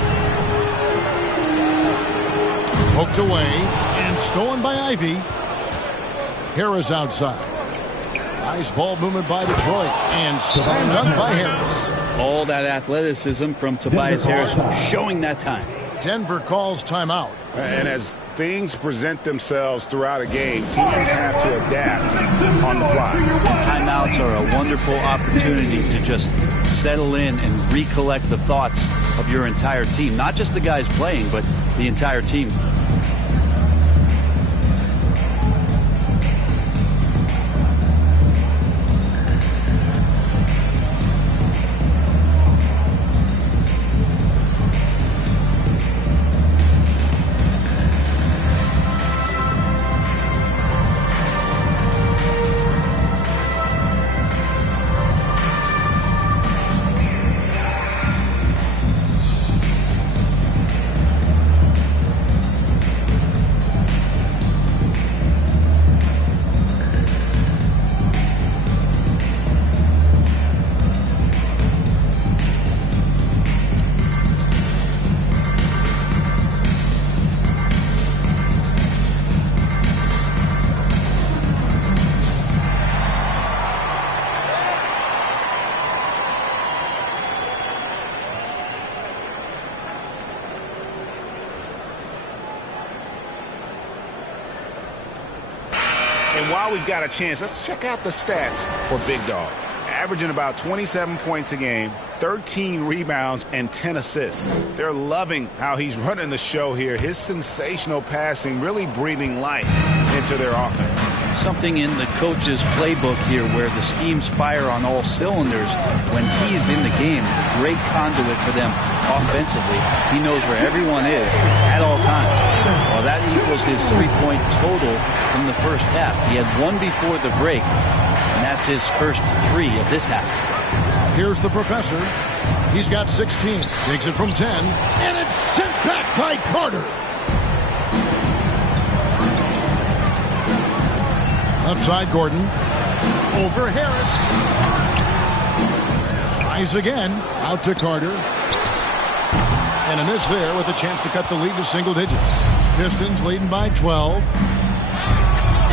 Poked away and stolen by Ivy. Harris outside. Nice ball movement by Detroit. And slammed up by Harris. All that athleticism from Tobias Harris showing that time. Denver calls timeout. And as things present themselves throughout a game, teams have to adapt on the fly. Timeouts are a wonderful opportunity to just settle in and recollect the thoughts of your entire team. Not just the guys playing, but the entire team. And while we've got a chance, let's check out the stats for Big Dog. Averaging about 27 points a game, 13 rebounds, and 10 assists. They're loving how he's running the show here. His sensational passing really breathing life into their offense. Something in the coach's playbook here where the schemes fire on all cylinders. When he's in the game, great conduit for them offensively. He knows where everyone is at all times. Well, that equals his three-point total from the first half. He had one before the break, and that's his first three of this half. Here's the professor. He's got 16. Takes it from 10. And it's sent back by Carter. Left side, Gordon. Over Harris. Tries again. Out to Carter. And a miss there with a chance to cut the lead to single digits. Pistons leading by 12.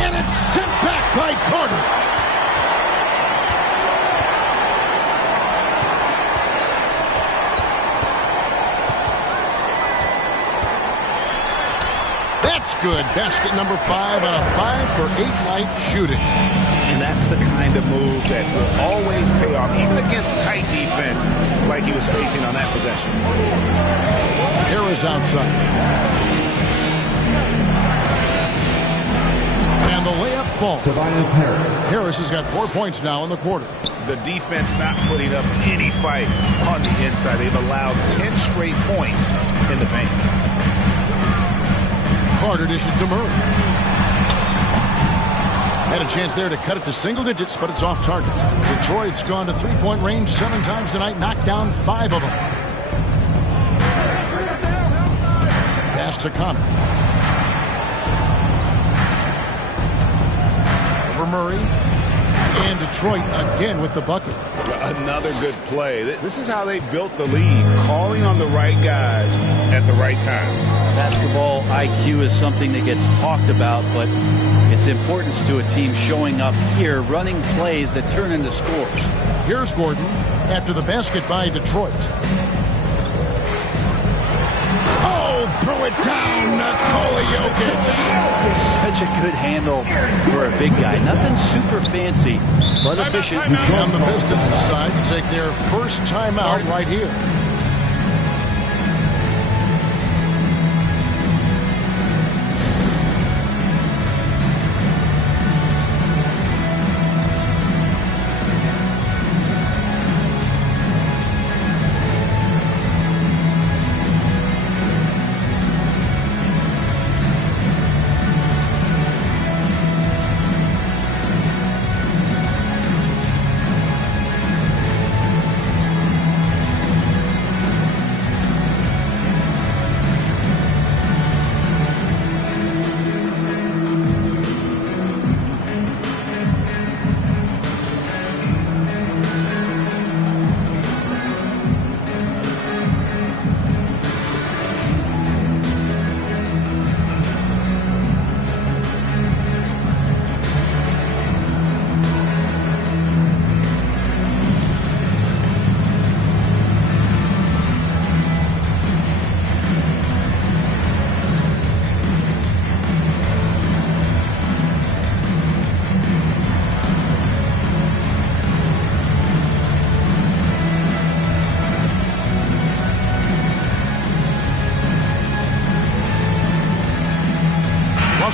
And it's sent back by Carter. That's good. Basket number 5 on a 5-for-8 night shooting. And that's the kind of move that will always pay off, even against tight defense like he was facing on that possession. Harris outside. And the layup falls. Harris has got 4 points now in the quarter. The defense not putting up any fight on the inside. They've allowed 10 straight points in the paint. Carter dishes to Murray. Had a chance there to cut it to single digits, but it's off target. Detroit's gone to three-point range 7 times tonight, knocked down 5 of them. Pass to Connor. Over Murray. And Detroit again with the bucket. Another good play. This is how they built the lead, calling on the right guys at the right time. Basketball IQ is something that gets talked about, but its importance to a team showing up here, running plays that turn into scores. Here's Gordon after the basket by Detroit. Oh, throw it down, Nikola Jokic. Such a good handle for a big guy. Nothing super fancy, but efficient. And the Pistons decide to take their first timeout right here.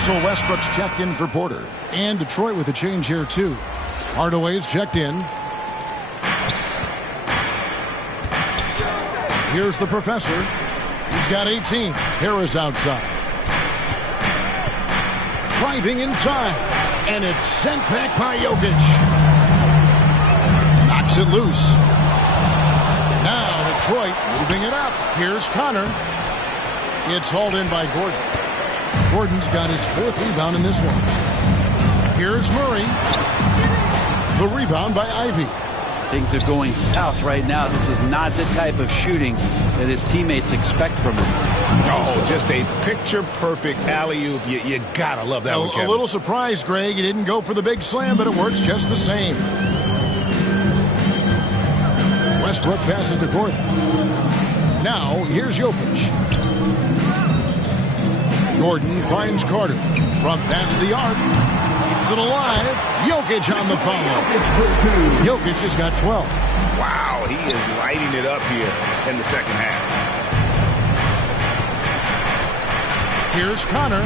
Russell Westbrook's checked in for Porter. And Detroit with a change here, too. Hardaway's checked in. Here's the professor. He's got 18. Harris outside. Driving inside. And it's sent back by Jokic. Knocks it loose. Now Detroit moving it up. Here's Connor. It's hauled in by Gordon. Gordon's got his 4th rebound in this one. Here's Murray. The rebound by Ivy. Things are going south right now. This is not the type of shooting that his teammates expect from him. Oh, just a picture-perfect alley-oop. You gotta love that one, Kevin. A little surprised, Greg. He didn't go for the big slam, but it works just the same. Westbrook passes to Gordon. Now, here's Jokic. Gordon finds Carter. Front pass the arc. Keeps it alive. Jokic on the follow. Jokic has got 12. Wow, he is lighting it up here in the second half. Here's Connor.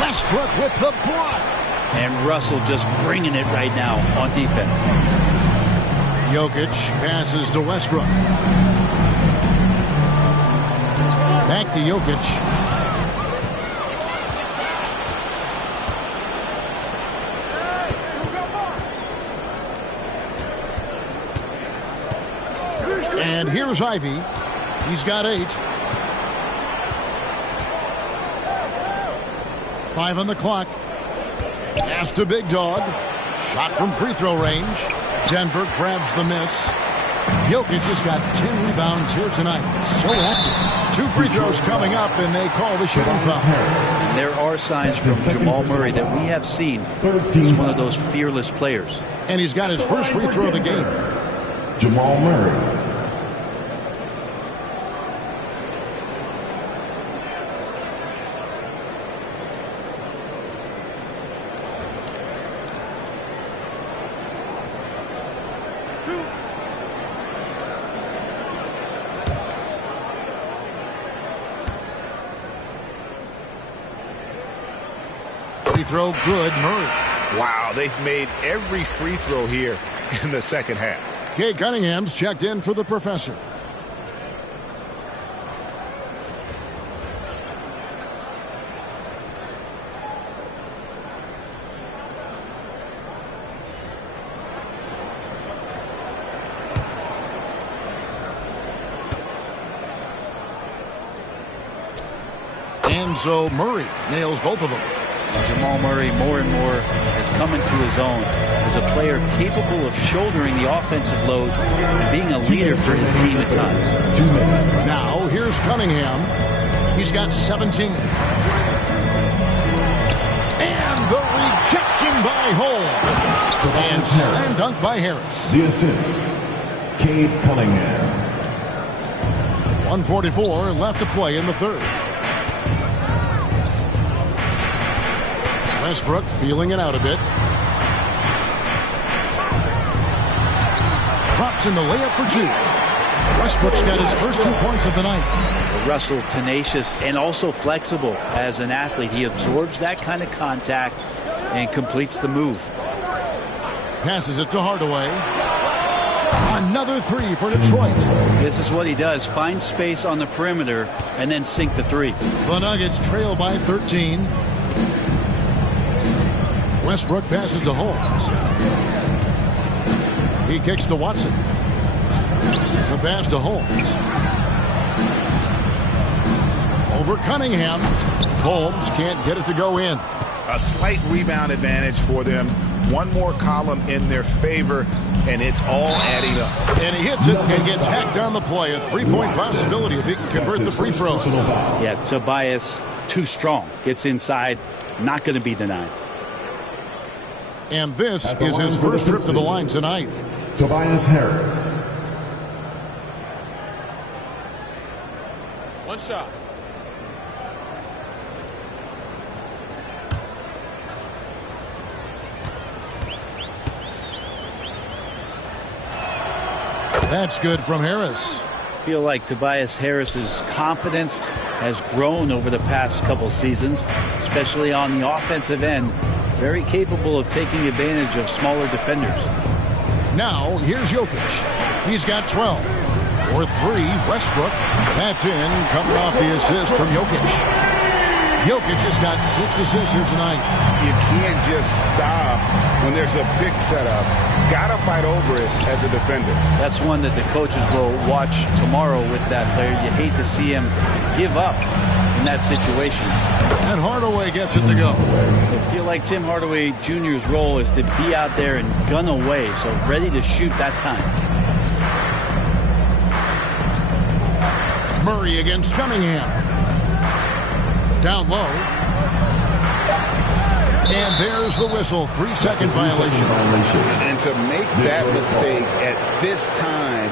Westbrook with the block. And Russell just bringing it right now on defense. Jokic passes to Westbrook. Back to Jokic. And here's Ivy. He's got 8. 5 on the clock. Pass to Big Dog. Shot from free throw range. Denver grabs the miss. Jokic has got 10 rebounds here tonight. So active. 2 free throws coming up, and they call the shooting foul. There are are signs from Jamal Murray that we have seen. He's one of those fearless players. And he's got his first free throw of the game. Jamal Murray. Free throw good, Murray. Wow, they've made every free throw here in the second half. Cade Cunningham's checked in for the professor. And so Murray nails both of them. Jamal Murray more and more has come into his own as a player capable of shouldering the offensive load and being a leader for his team at times. 2 minutes. Now here's Cunningham. He's got 17. And the rejection by Holmes. And slam dunk by Harris. The assist, Cade Cunningham. 1:44 left to play in the third. Westbrook feeling it out a bit. Drops in the layup for 2. Westbrook's got his first 2 points of the night. Russell tenacious and also flexible as an athlete. He absorbs that kind of contact and completes the move. Passes it to Hardaway. Another 3 for Detroit. This is what he does. Find space on the perimeter and then sink the 3. The Nuggets trail by 13. Westbrook passes to Holmes. He kicks to Watson. The pass to Holmes. Over Cunningham. Holmes can't get it to go in. A slight rebound advantage for them. One more column in their favor, and it's all adding up. And he hits it and gets hacked on the play. A 3-point possibility if he can convert the free throw. Yeah, Tobias too strong. Gets inside. Not going to be denied. And this is his first trip to the line tonight. Tobias Harris. One shot. That's good from Harris. I feel like Tobias Harris's confidence has grown over the past couple seasons, especially on the offensive end. Very capable of taking advantage of smaller defenders. Now, here's Jokic. He's got 12. For 3, Westbrook. That's in, coming off the assist from Jokic. Jokic has got 6 assists here tonight. You can't just stop when there's a pick set up. Got to fight over it as a defender. That's one that the coaches will watch tomorrow with that player. You hate to see him give up in that situation. And Hardaway gets it to go. I feel like Tim Hardaway Jr.'s role is to be out there and gun away, so ready to shoot that time. Murray against Cunningham. Down low. And there's the whistle. 3-second violation. And to make that mistake at this time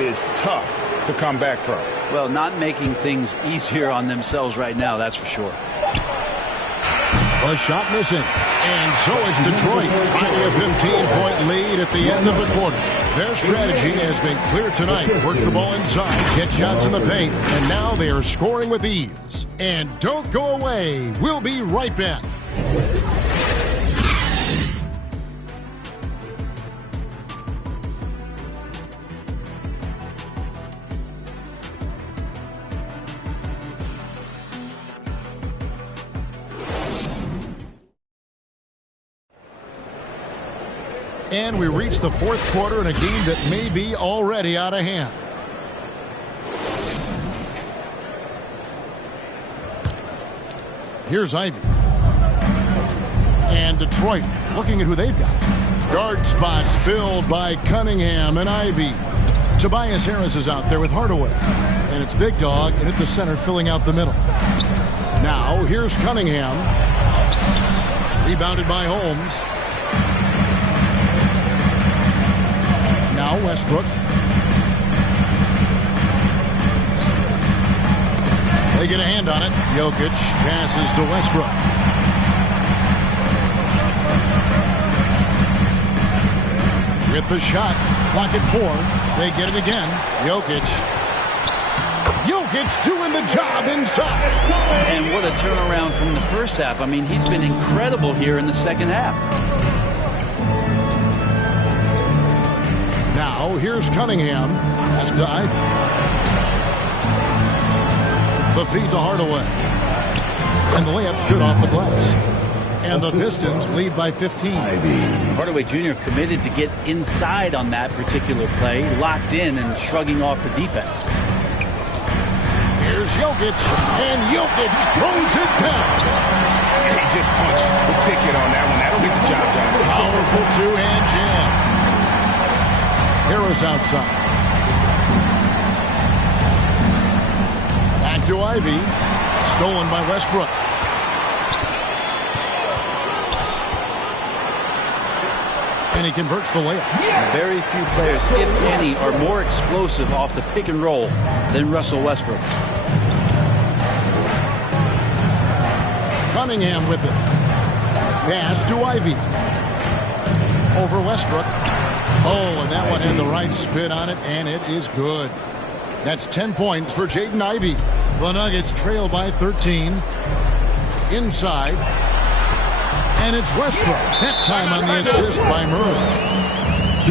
is tough to come back from. Well, not making things easier on themselves right now, that's for sure. A shot missing. And so it's Detroit finding a 15-point lead at the end of the quarter. Their strategy has been clear tonight. Work the ball inside, get shots in the paint, and now they are scoring with ease. And don't go away. We'll be right back. And we reach the fourth quarter in a game that may be already out of hand. Here's Ivy. And Detroit looking at who they've got. Guard spots filled by Cunningham and Ivy. Tobias Harris is out there with Hardaway. And it's Big Dog in at the center filling out the middle. Now, here's Cunningham. Rebounded by Holmes. Now Westbrook. They get a hand on it. Jokic passes to Westbrook. With the shot. Clock at 4. They get it again. Jokic doing the job inside. And what a turnaround from the first half. I mean, he's been incredible here in the second half. Now, here's Cunningham. Pass to Ivy. The feed to Hardaway. And the layup's good off the glass. And the Pistons lead by 15. Hardaway Jr. committed to get inside on that particular play, locked in and shrugging off the defense. Here's Jokic, and Jokic throws it down. And he just punched the ticket on that one. That'll get the job done. Powerful two-hand jam. Harris outside. Back to Ivy. Stolen by Westbrook. And he converts the layup. Very few players, if any, are more explosive off the pick and roll than Russell Westbrook. Cunningham with it. Pass to Ivy. Over Westbrook. Oh, and that one had the right spin on it, and it is good. That's 10 points for Jaden Ivey. The Nuggets trail by 13. Inside. And it's Westbrook. That time on the assist by Murray.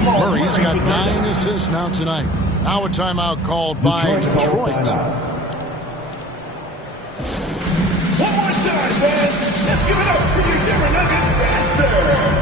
Murray's got 9 assists now tonight. Now a timeout called by Detroit. One more time, fans. Let's give it up for your Denver Nuggets dancer.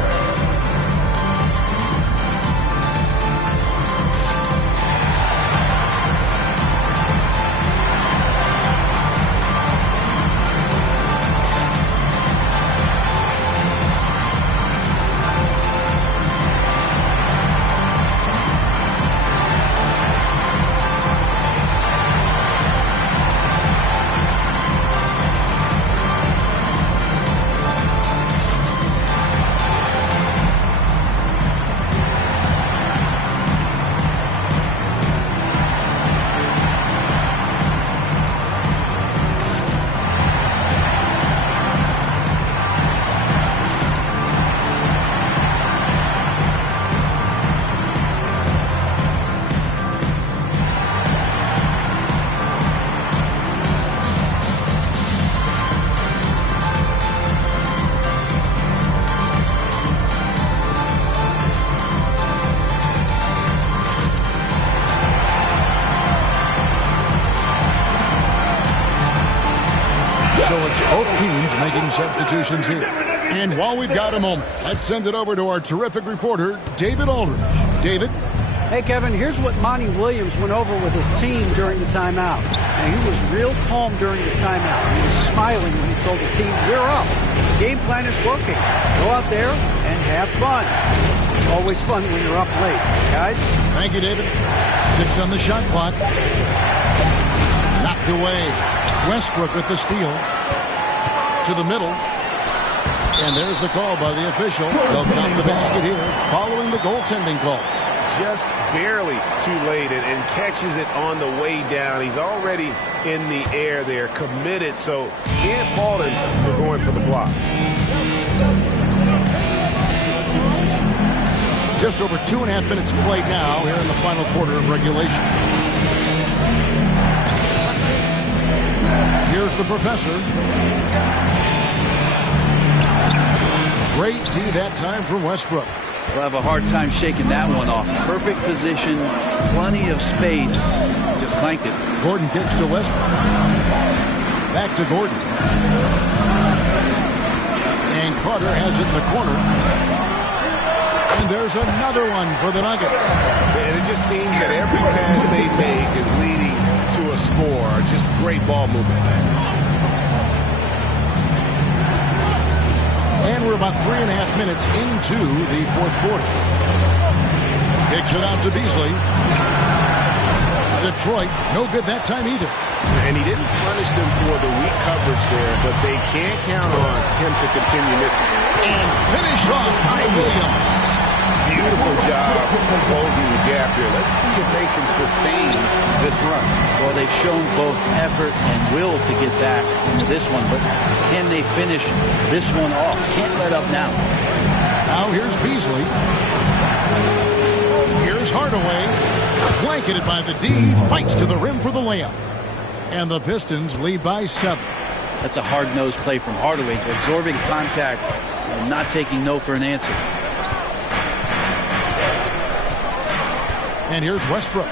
So it's both teams making substitutions here. And while we've got a moment, let's send it over to our terrific reporter, David Aldridge. David? Hey, Kevin, here's what Monty Williams went over with his team during the timeout. And he was real calm during the timeout. He was smiling when he told the team, we're up. The game plan is working. Go out there and have fun. It's always fun when you're up late. Guys? Thank you, David. 6 on the shot clock. Knocked away. Westbrook with the steal. To the middle. And there's the call by the official. They'll count the basket here following the goaltending call. Just barely too late and catches it on the way down. He's already in the air there, committed, so can't fault him for going for the block. Just over 2.5 minutes played now here in the final quarter of regulation. Here's the professor. Great D that time from Westbrook. We'll have a hard time shaking that one off. Perfect position, plenty of space. Just clanked it. Gordon kicks to Westbrook. Back to Gordon. And Carter has it in the corner. And there's another one for the Nuggets. And it just seems that every pass they make is leading to a score. Just great ball movement. And we're about 3.5 minutes into the fourth quarter. Kicks it out to Beasley. Detroit, no good that time either. And he didn't punish them for the weak coverage there, but they can't count on him to continue missing. And finished off by Williams. Beautiful job closing the gap here. Let's see if they can sustain this run. Well, they've shown both effort and will to get back into this one, but can they finish this one off? Can't let up now. Now here's Beasley. Here's Hardaway. Blanketed by the D. Fights to the rim for the layup. And the Pistons lead by 7. That's a hard-nosed play from Hardaway, absorbing contact and not taking no for an answer. And here's Westbrook.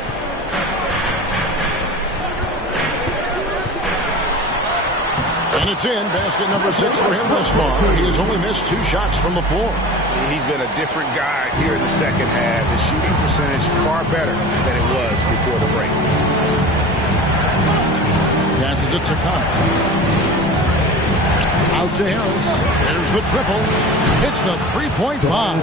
And it's in. Basket number 6 for him thus far. He has only missed 2 shots from the floor. He's been a different guy here in the second half. His shooting percentage far better than it was before the break. Passes it to Connor. Out to Harris. There's the triple. It's the three-point bomb.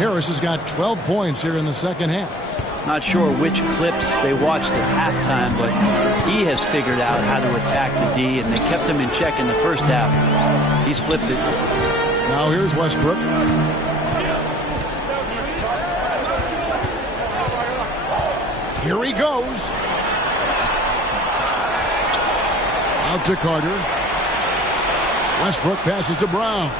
Harris has got 12 points here in the second half. Not sure which clips they watched at halftime, but he has figured out how to attack the D, and they kept him in check in the first half. He's flipped it. Now here's Westbrook. Here he goes. Out to Carter. Westbrook passes to Brown.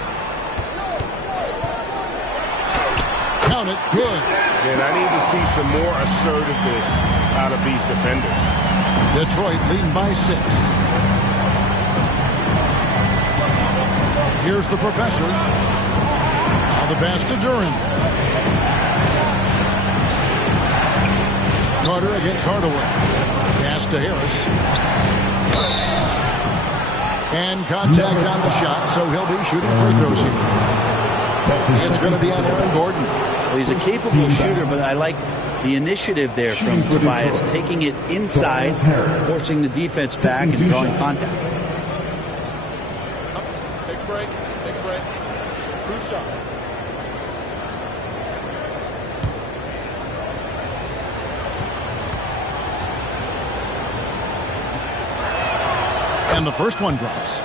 Count it. Good. And I need to see some more assertiveness out of these defenders. Detroit leading by 6. Here's the professor. Now the pass to Duran. Carter against Hardaway. Pass to Harris. And contact on the shot, so he'll be shooting free throws here. It's going to be on Aaron Gordon. Well, he's a capable shooter, but I like the initiative there from Tobias, taking it inside, forcing the defense back, and drawing contact. Take a break. Take a break. 2 shots. And the first one drops.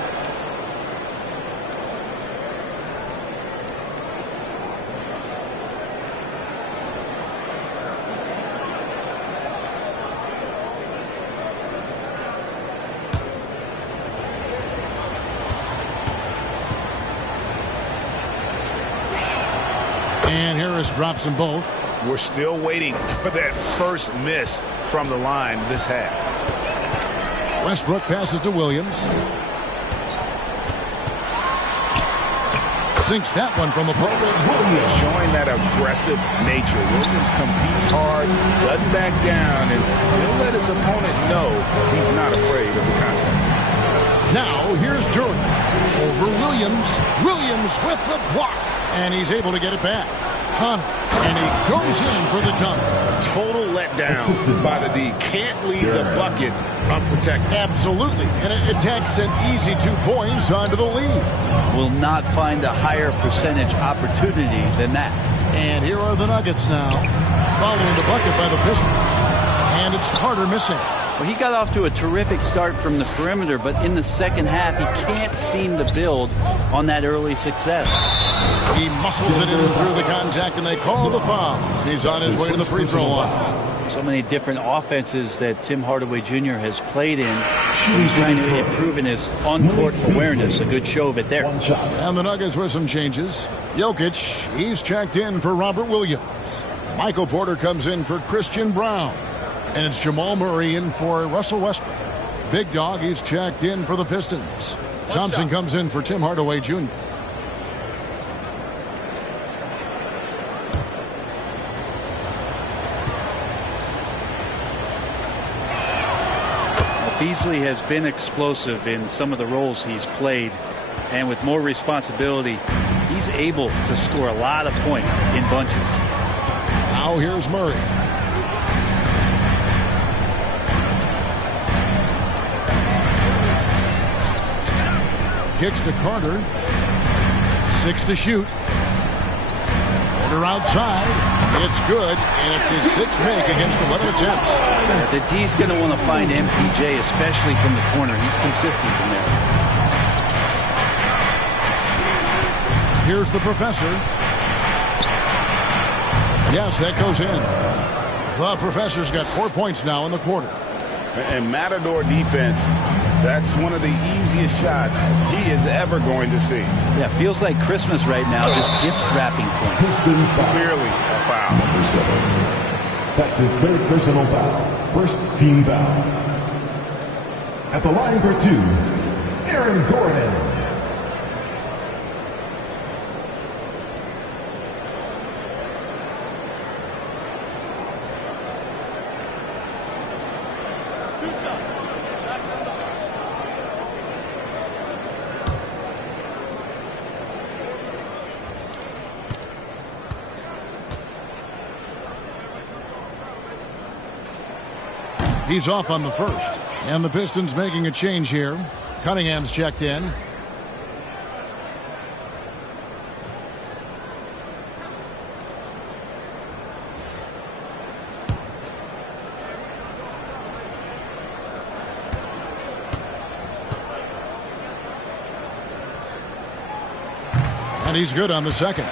And Harris drops them both. We're still waiting for that first miss from the line this half. Westbrook passes to Williams. Sinks that one from the post. Showing that aggressive nature. Williams competes hard, doesn't back down, and he'll let his opponent know he's not afraid of the contact. Now here's Duran over Williams. Williams with the block. And he's able to get it back. Connor. And he goes in for the dunk. Total letdown by the D. Can't leave the bucket unprotected. Absolutely. And it takes an easy 2 points onto the lead. Will not find a higher percentage opportunity than that. And here are the Nuggets now, following the bucket by the Pistons. And it's Carter missing. Well, he got off to a terrific start from the perimeter, but in the second half, he can't seem to build on that early success. He muscles it in through the contact, and they call the foul. And he's on his way to the free throw line. So many different offenses that Tim Hardaway Jr. has played in. He's trying to improve in his on-court awareness. A good show of it there. And the Nuggets with some changes. Jokic, he's checked in for Robert Williams. Michael Porter comes in for Christian Brown. And it's Jamal Murray in for Russell Westbrook. Big Dog, he's checked in for the Pistons. Thompson comes in for Tim Hardaway Jr. Beasley has been explosive in some of the roles he's played, and with more responsibility, he's able to score a lot of points in bunches. Now here's Murray. Kicks to Carter. 6 to shoot. Porter outside. It's good, and it's his 6th make against 11 attempts. The D's going to want to find MPJ, especially from the corner. He's consistent from there. Here's the professor. Yes, that goes in. The professor's got 4 points now in the quarter. And Matador defense, that's one of the easiest shots he is ever going to see. Yeah, feels like Christmas right now, just gift wrapping points. Clearly a foul. Number 7. That's his 3rd personal foul. First team foul. At the line for 2, Aaron Gordon. He's off on the first. And the Pistons making a change here. Cunningham's checked in. And he's good on the second.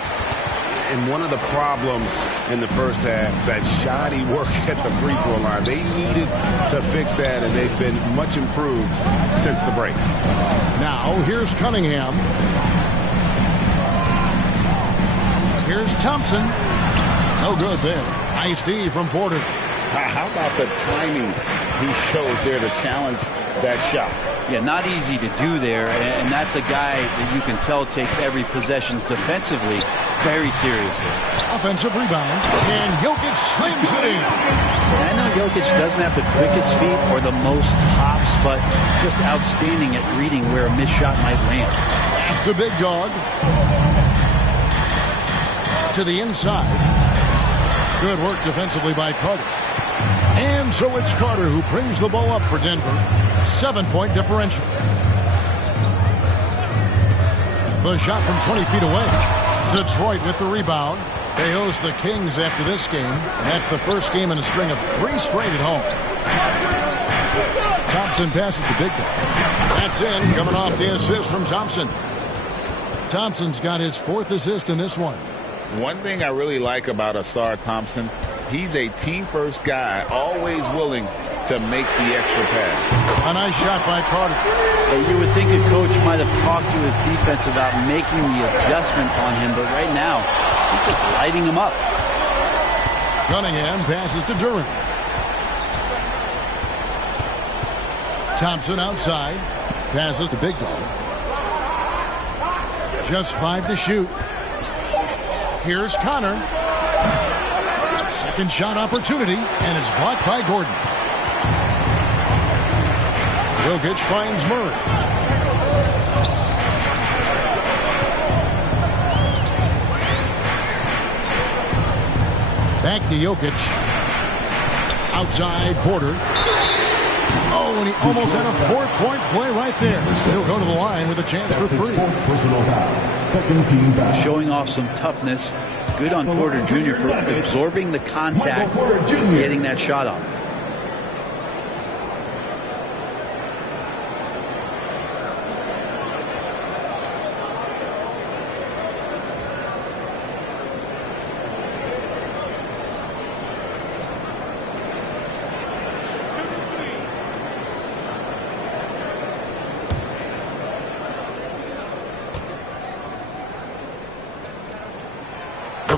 And one of the problems in the first half, that shoddy work at the free throw line. They needed to fix that, and they've been much improved since the break. Now, here's Cunningham. Here's Thompson. No good there. Nice D from Porter. How about the timing he shows there to challenge that shot? Yeah, not easy to do there, and that's a guy that you can tell takes every possession defensively very seriously. Offensive rebound, and Jokic slams it in. And I know Jokic doesn't have the quickest feet or the most hops, but just outstanding at reading where a missed shot might land. Pass to Big Dog. To the inside. Good work defensively by Carter. And so it's Carter who brings the ball up for Denver. 7-point differential. The shot from 20 feet away. Detroit with the rebound. They host the Kings after this game, and that's the first game in a string of 3 straight at home. Thompson passes to Big Dog. That's in, coming off the assist from Thompson. Thompson's got his 4th assist in this one. One thing I really like about Asar Thompson, he's a team-first guy, always willing to make the extra pass. A nice shot by Carter. You would think a coach might have talked to his defense about making the adjustment on him, but right now, he's just lighting him up. Cunningham passes to Durant. Thompson outside. Passes to Big Dog. Just 5 to shoot. Here's Connor. Second shot opportunity, and it's blocked by Gordon. Jokic finds Murray. Back to Jokic. Outside Porter. Oh, and he almost had a 4-point play right there. He'll go to the line with a chance for 3. Personal foul. Second team foul. Showing off some toughness. Good on Porter Jr. for absorbing the contact and getting that shot off.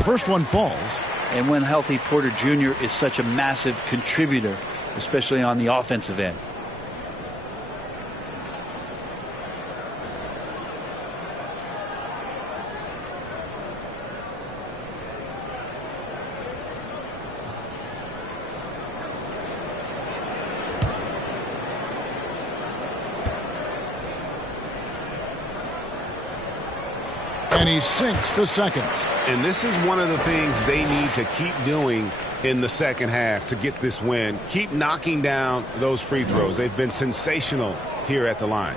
First one falls. And when healthy, Porter Jr. is such a massive contributor, especially on the offensive end. And he sinks the second. And this is one of the things they need to keep doing in the second half to get this win. Keep knocking down those free throws. They've been sensational here at the line.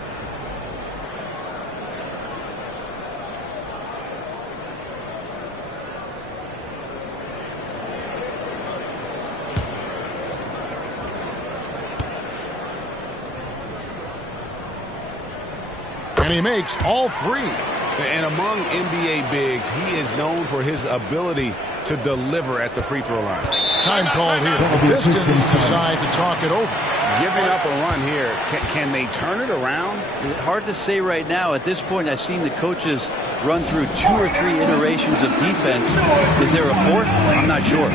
And he makes all three. And among NBA bigs, he is known for his ability to deliver at the free throw line. Time called here. The Pistons decide to talk it over. Giving up a run here. Can they turn it around? Hard to say right now. At this point, I've seen the coaches run through 2 or 3 iterations of defense. Is there a fourth? I'm not sure.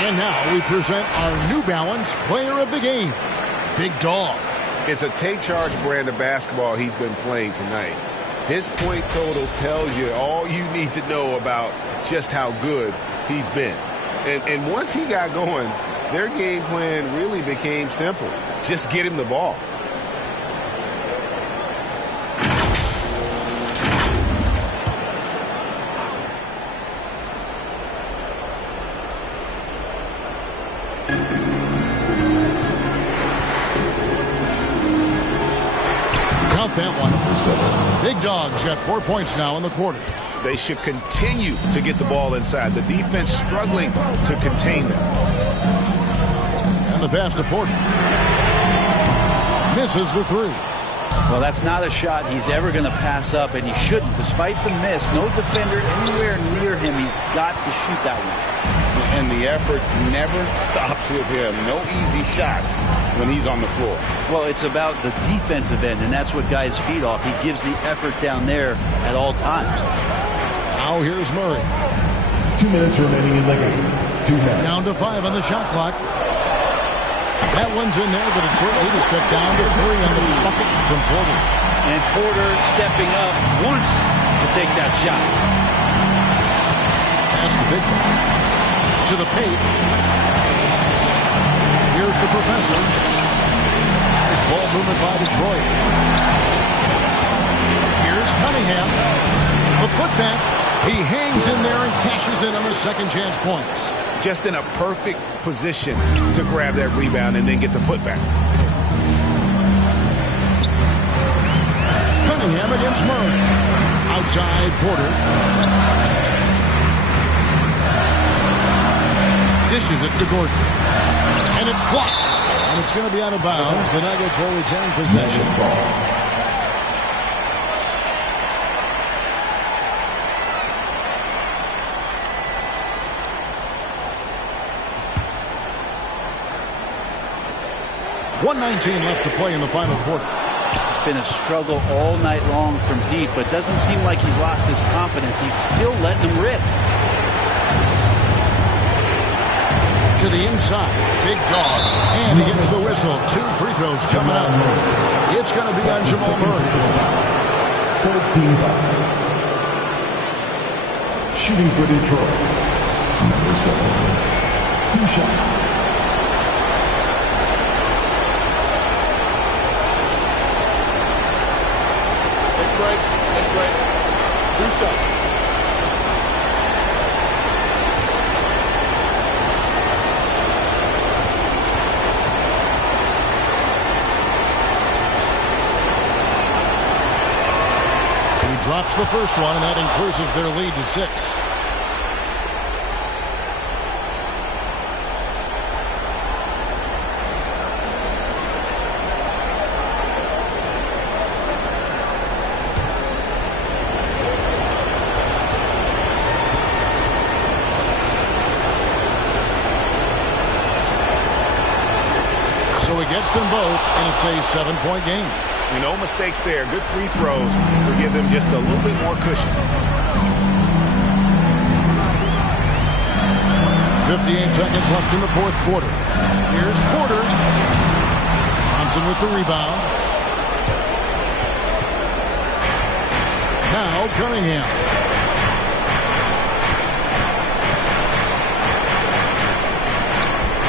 And now we present our New Balance Player of the Game, Big Dog. It's a take-charge brand of basketball he's been playing tonight. His point total tells you all you need to know about just how good he's been. And once he got going, their game plan really became simple. Just get him the ball. That one. Big Dog's got 4 points now in the quarter. They should continue to get the ball inside. The defense struggling to contain them. And the pass to Porter. Misses the three. Well, that's not a shot he's ever going to pass up, and he shouldn't. Despite the miss, no defender anywhere near him. He's got to shoot that one. And the effort never stops with him. No easy shots when he's on the floor. Well, it's about the defensive end, and that's what guys feed off. He gives the effort down there at all times. Now here's Murray. 2 minutes remaining in the game. 2 minutes. Down to 5 on the shot clock. That one's in there, but it's lead is cut down to 3 on the bucket from Porter. And Porter stepping up once to take that shot. Pass to Big Dog. To the paint. Here's the professor. Nice ball movement by Detroit. Here's Cunningham. The putback. He hangs in there and cashes in on the second chance points. Just in a perfect position to grab that rebound and then get the putback. Cunningham against Murray. Outside Porter. Dishes it to Gordon. And it's blocked. And it's going to be out of bounds. The Nuggets will retain possession. .119 left to play in the final quarter. It's been a struggle all night long from deep, but doesn't seem like he's lost his confidence. He's still letting them rip. To the inside, Big Dog, and he gets the whistle. 2 free throws coming up. It's going to be on Jamal Murray. 14-5. Shooting for Detroit. Number 7. 2 shots. Take break. 2 shots. Drops the first one, and that increases their lead to 6. So he gets them both, and it's a 7-point game. No mistakes there. Good free throws to give them just a little bit more cushion. 58 seconds left in the fourth quarter. Here's Porter. Thompson with the rebound. Now Cunningham.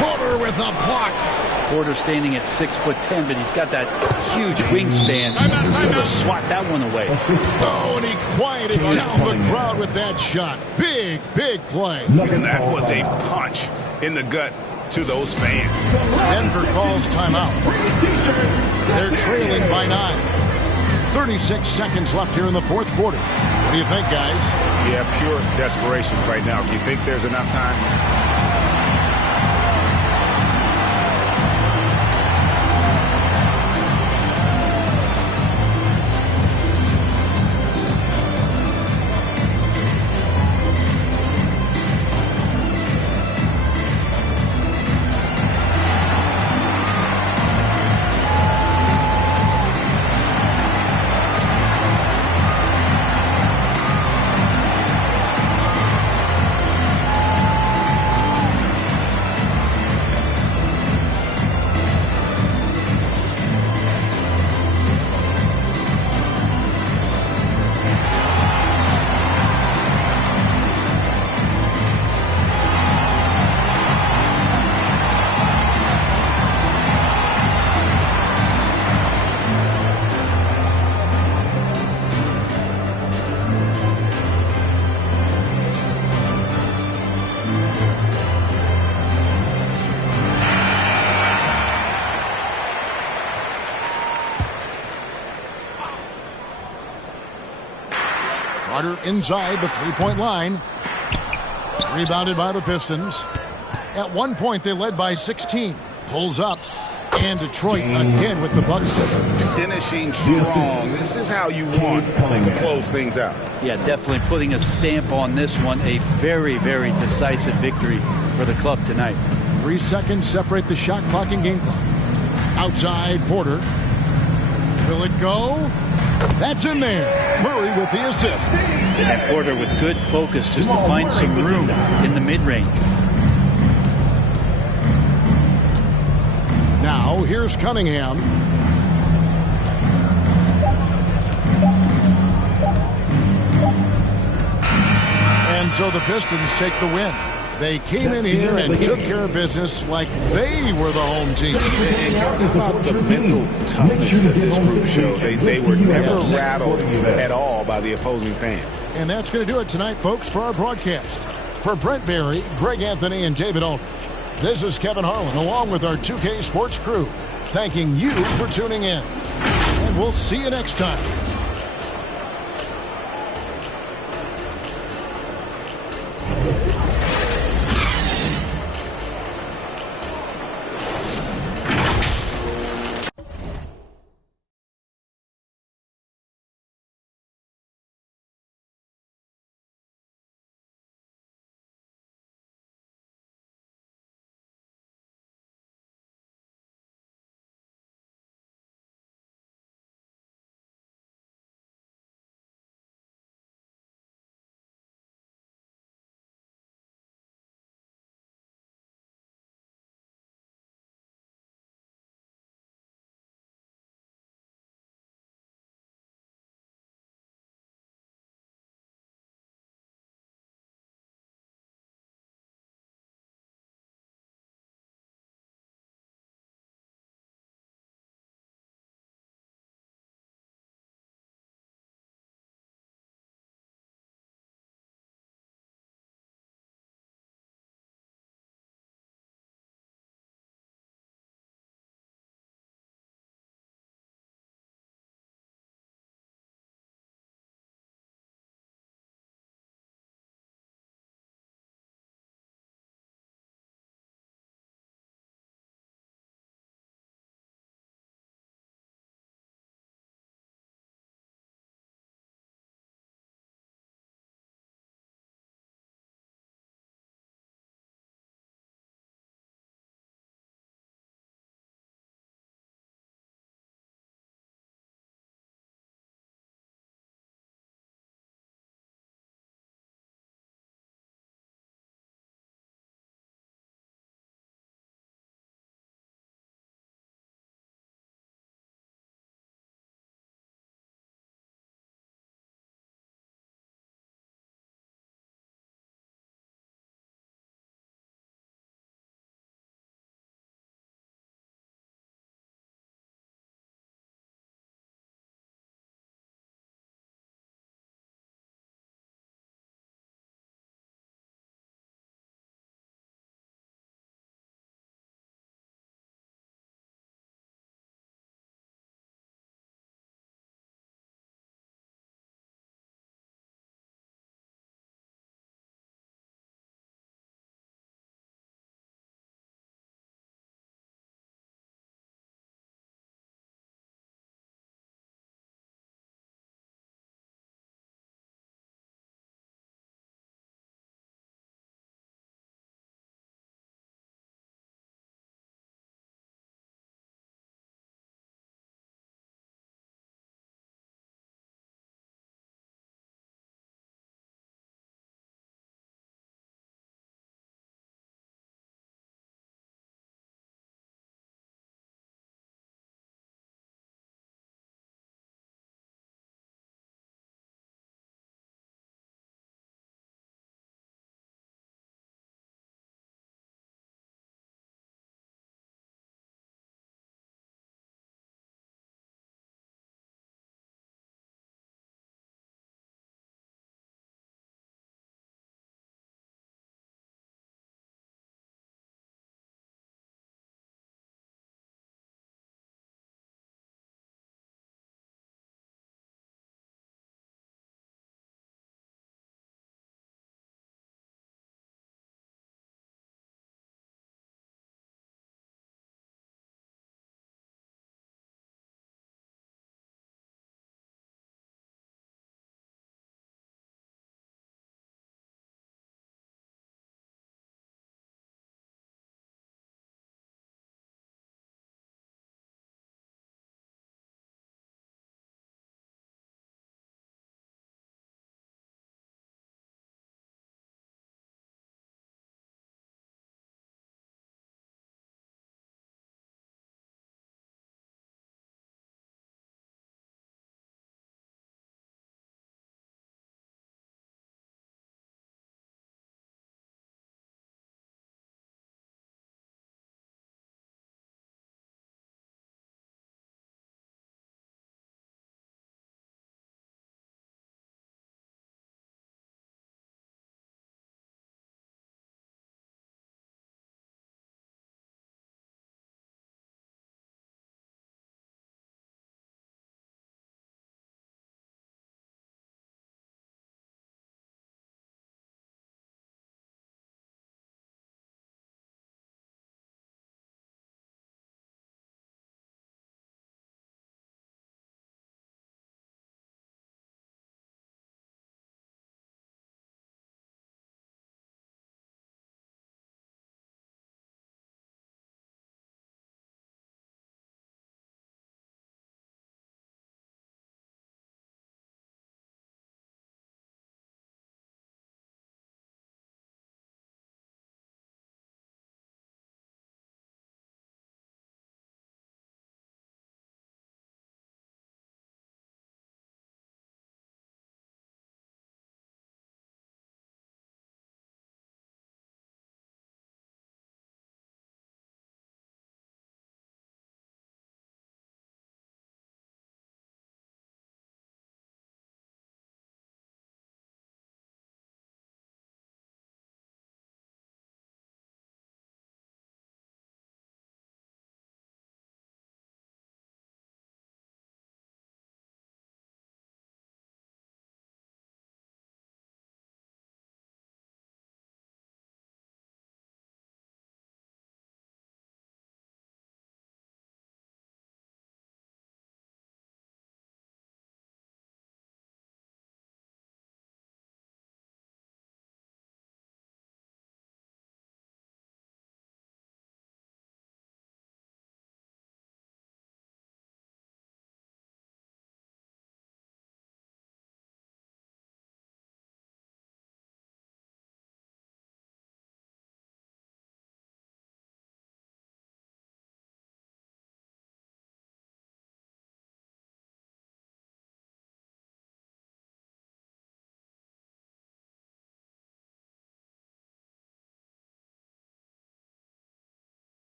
Porter with a block. Porter standing at 6'10", but he's got that huge wingspan. He's able to swat that one away. Oh, and he quieted down the crowd with that shot. Big, big play. And that was a punch in the gut to those fans. Denver calls timeout. They're trailing by 9. 36 seconds left here in the fourth quarter. What do you think, guys? Yeah, pure desperation right now. Do you think there's enough time? Carter inside the three-point line. Rebounded by the Pistons. At one point, they led by 16. Pulls up. And Detroit again with the bucket. Finishing strong. This is how you want to close things out. Yeah, definitely putting a stamp on this one. A very, very decisive victory for the club tonight. 3 seconds separate the shot clock and game clock. Outside, Porter. Will it go? That's in there. Murray with the assist. And Porter with good focus just to find some room in the mid-range. Now, here's Cunningham. And so the Pistons take the win. They came in here and took care of business like they were the home team. And talk about the mental toughness that this group showed. They were never rattled at all by the opposing fans. And that's going to do it tonight, folks, for our broadcast. For Brent Barry, Greg Anthony, and David Aldridge, this is Kevin Harlan, along with our 2K Sports crew, thanking you for tuning in. And we'll see you next time.